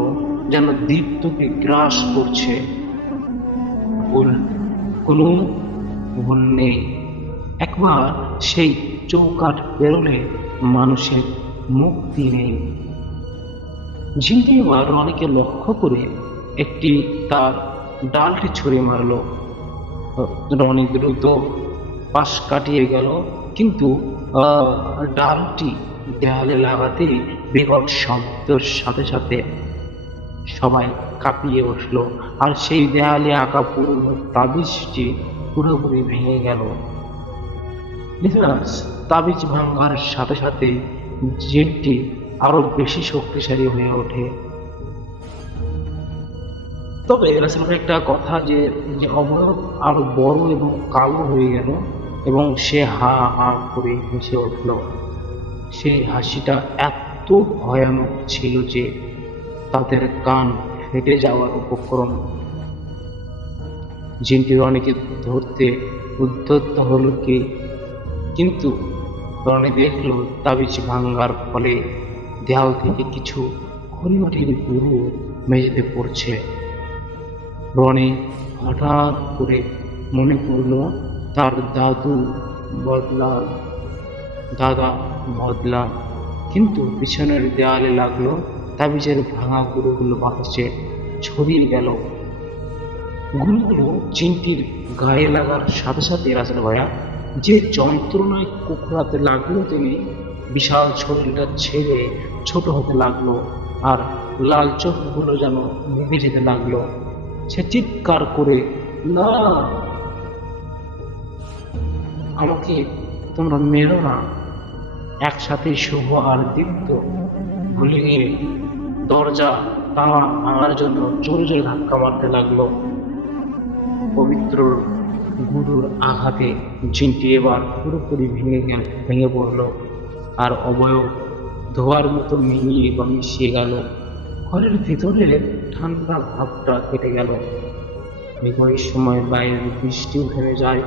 যেন দীপ্তকে গ্রাস করছে। কোনো ভুল নেই। একবার সেই চৌকাঠ পেরোলে মানুষের মুক্তি নেই। ঝিঙ্কি এবার রনিকে লক্ষ্য করে একটি তার ডালটি ছুঁড়ে মারল। রনি দ্রুত পাশ কাটিয়ে গেল, কিন্তু ডালটি দেয়ালে লাগাতে বিকট শব্দের সাথে সাথে সবাই কাঁপিয়ে উঠল, আর সেই দেয়ালে আঁকা পুরনো তাবিজটি পুরোপুরি ভেঙে গেল। তাবিজ ভাঙার সাথে সাথে জিনটি আরো বেশি শক্তিশালী হয়ে ওঠে। তবে একটা কথা, যে অবয়ব আরো বড় এবং কালো হয়ে গেল, এবং সে হা হা করে হেসে উঠল। সেই হাসিটা এত ভয়ানক ছিল যে তাদের কান ফেটে যাওয়ার উপক্রম। জিনটি রনিকে ধরতে উদ্যত হলো কি, কিন্তু রনি দেখল তাবিজ ভাঙ্গার ফলে দেয়াল থেকে কিছু খড়িমাটির গুঁড়ো মেঝেতে পড়ছে। রনি হঠাৎ করে মনে পড়ল তার দাদা বদলা, কিন্তু পিছনের দেয়ালে লাগলো তাবিজের ভাঙা গুঁড়োগুলো বাতাসে ছড়িয়ে গেল। গুঁড়োগুলো চিনটির গায়ে লাগার সাথে সাথে রাসেল ভাইয়া যে যন্ত্রণায় কুকড়াতে লাগলো, তিনি বিশাল শরীরটা ছেড়ে ছোট হতে লাগলো, আর লাল চোখগুলো যেন নিভে যেতে লাগলো। সে চিৎকার করে, না, আমাকে তোমরা মেরো না। একসাথে শুভ আর দীপ্ত ভুলে গিয়ে দরজা তালা ভাঙার জন্য জোরে জোরে ধাক্কা মারতে লাগলো। পবিত্র গুরুর আঘাতে জিনটি এবার পুরোপুরি ভেঙে পড়ল, আর অবয়ব ধোয়ার মতো মিশিয়ে গেল। ঘরের ভিতরে ঠান্ডা ভাবটা কেটে গেল। একই সময় বাইরের বৃষ্টিও থেমে যায়,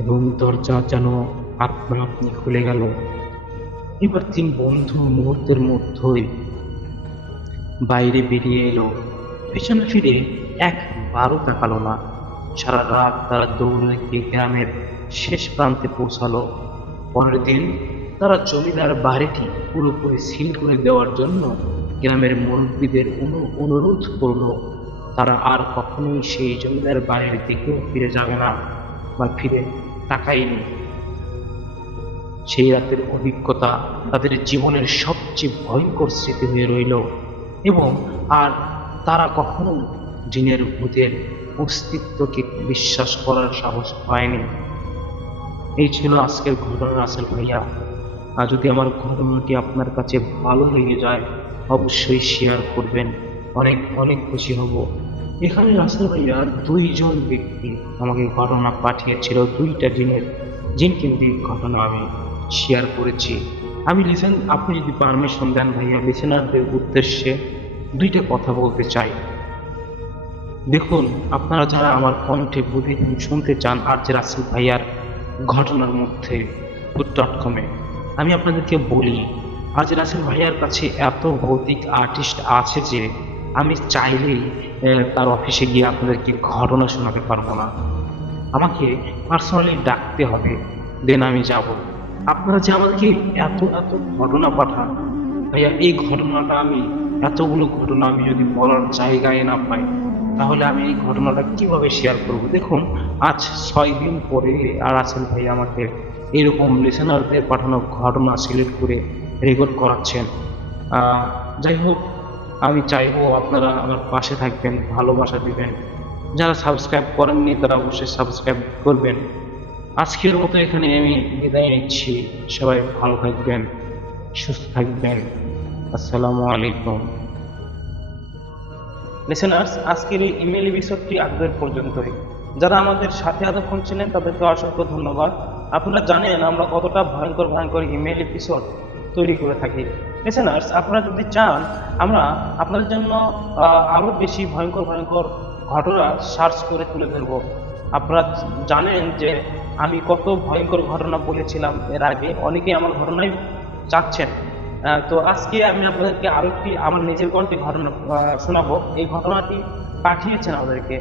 এবং দরজা যেন আপনা আপনি খুলে গেল। এবার 3 বন্ধু মুহূর্তের মধ্যেই বাইরে বেরিয়ে এলো। পেছনে ফিরে একবারও তাকালো না। সারা রাত তারা দৌড়ে গিয়ে গ্রামের শেষ প্রান্তে পৌঁছালো। পরের দিন তারা জমিদার বাড়িটি পুরোপুরি সিল করে দেওয়ার জন্য গ্রামের মুরব্বীদের অনুরোধ করলো। তারা আর কখনোই সেই জমিদার বাড়ির দিকেও ফিরে যাবে না বা ফিরে তাকায়নি। সেই রাতের অভিজ্ঞতা তাদের জীবনের সবচেয়ে ভয়ঙ্কর স্মৃতি হয়ে রইল এবং আর তারা কখনো জিনের ভূতের অস্তিত্বকে বিশ্বাস করার সাহস পায়নি। এই ছিল আজকের ঘটনা রাসেল ভাইয়া। আর যদি আমার ঘটনাটি আপনার কাছে ভালো লেগে যায় অবশ্যই শেয়ার করবেন, অনেক অনেক খুশি হব। এখানে রাসেল ভাইয়া দুইজন ব্যক্তি আমাকে ঘটনা পাঠিয়েছিল, দুইটা জিন কিন্তু ঘটনা আমি শেয়ার করেছি। আমি আপনি যদি পারমিশন দেন ভাইয়া, লিসেনারদের উদ্দেশ্যে দুইটা কথা বলতে চাই। দেখুন, আপনারা যারা আমার কণ্ঠে প্রতিদিন শুনতে চান আর যে রাসেল ভাইয়ার ঘটনার মধ্যে ভূত.com-এ, আমি আপনাদেরকে বলি আজ রাসেল ভাইয়ার কাছে এত ভৌতিক আর্টিস্ট আছে যে আমি চাইলেই তার অফিসে গিয়ে আপনাদেরকে ঘটনা শোনাতে পারবো না। আমাকে পার্সোনালি ডাকতে হবে, দেন আমি যাব। আপনারা যে আমাদেরকে এত এত ঘটনা পাঠান ভাইয়া, এই ঘটনাটা এতগুলো ঘটনা আমি যদি বলার জায়গায় না পাই তাহলে আমি এই ঘটনাটা কিভাবে শেয়ার করব। দেখুন, আজ 6 দিন পরে আর রাসেল ভাই আমাকে এরকম লিসেনারদের পাঠানো ঘটনা সিলেক্ট করে রেকর্ড করাচ্ছেন। যাই হোক, আমি চাইবো আপনারা আমার পাশে থাকবেন, ভালোবাসা দিবেন। যারা সাবস্ক্রাইব করেননি তারা অবশ্যই সাবস্ক্রাইব করবেন। আজকের মতো এখানে আমি বিদায় নিচ্ছি। সবাই ভালো থাকবেন, সুস্থ থাকবেন। আসসালামু আলাইকুম। লিসেনার্স, আজকের এই ইমেল এপিসোডটি আপনাদের পর্যন্তই। যারা আমাদের সাথে এতক্ষণ ছিলেন তাদেরকে অসংখ্য ধন্যবাদ। আপনারা জানেন আমরা কতটা ভয়ঙ্কর ভয়ঙ্কর ইমেল এপিসোড তৈরি করে থাকি। লিসেনার্স, আপনারা যদি চান আমরা আপনাদের জন্য আরও বেশি ভয়ঙ্কর ভয়ঙ্কর ঘটনা সার্চ করে তুলে ধরব। আপনারা জানেন যে আমি কত ভয়ঙ্কর ঘটনা বলেছিলাম এর আগে, অনেকেই আমার ঘটনাই চাচ্ছেন। তো আজকে আমি আপনাদেরকে আরো একটি আমার নিজের কণ্ঠে ঘটনা শোনাবো। এই ঘটনাটি পাঠিয়েছেন আমাদেরকে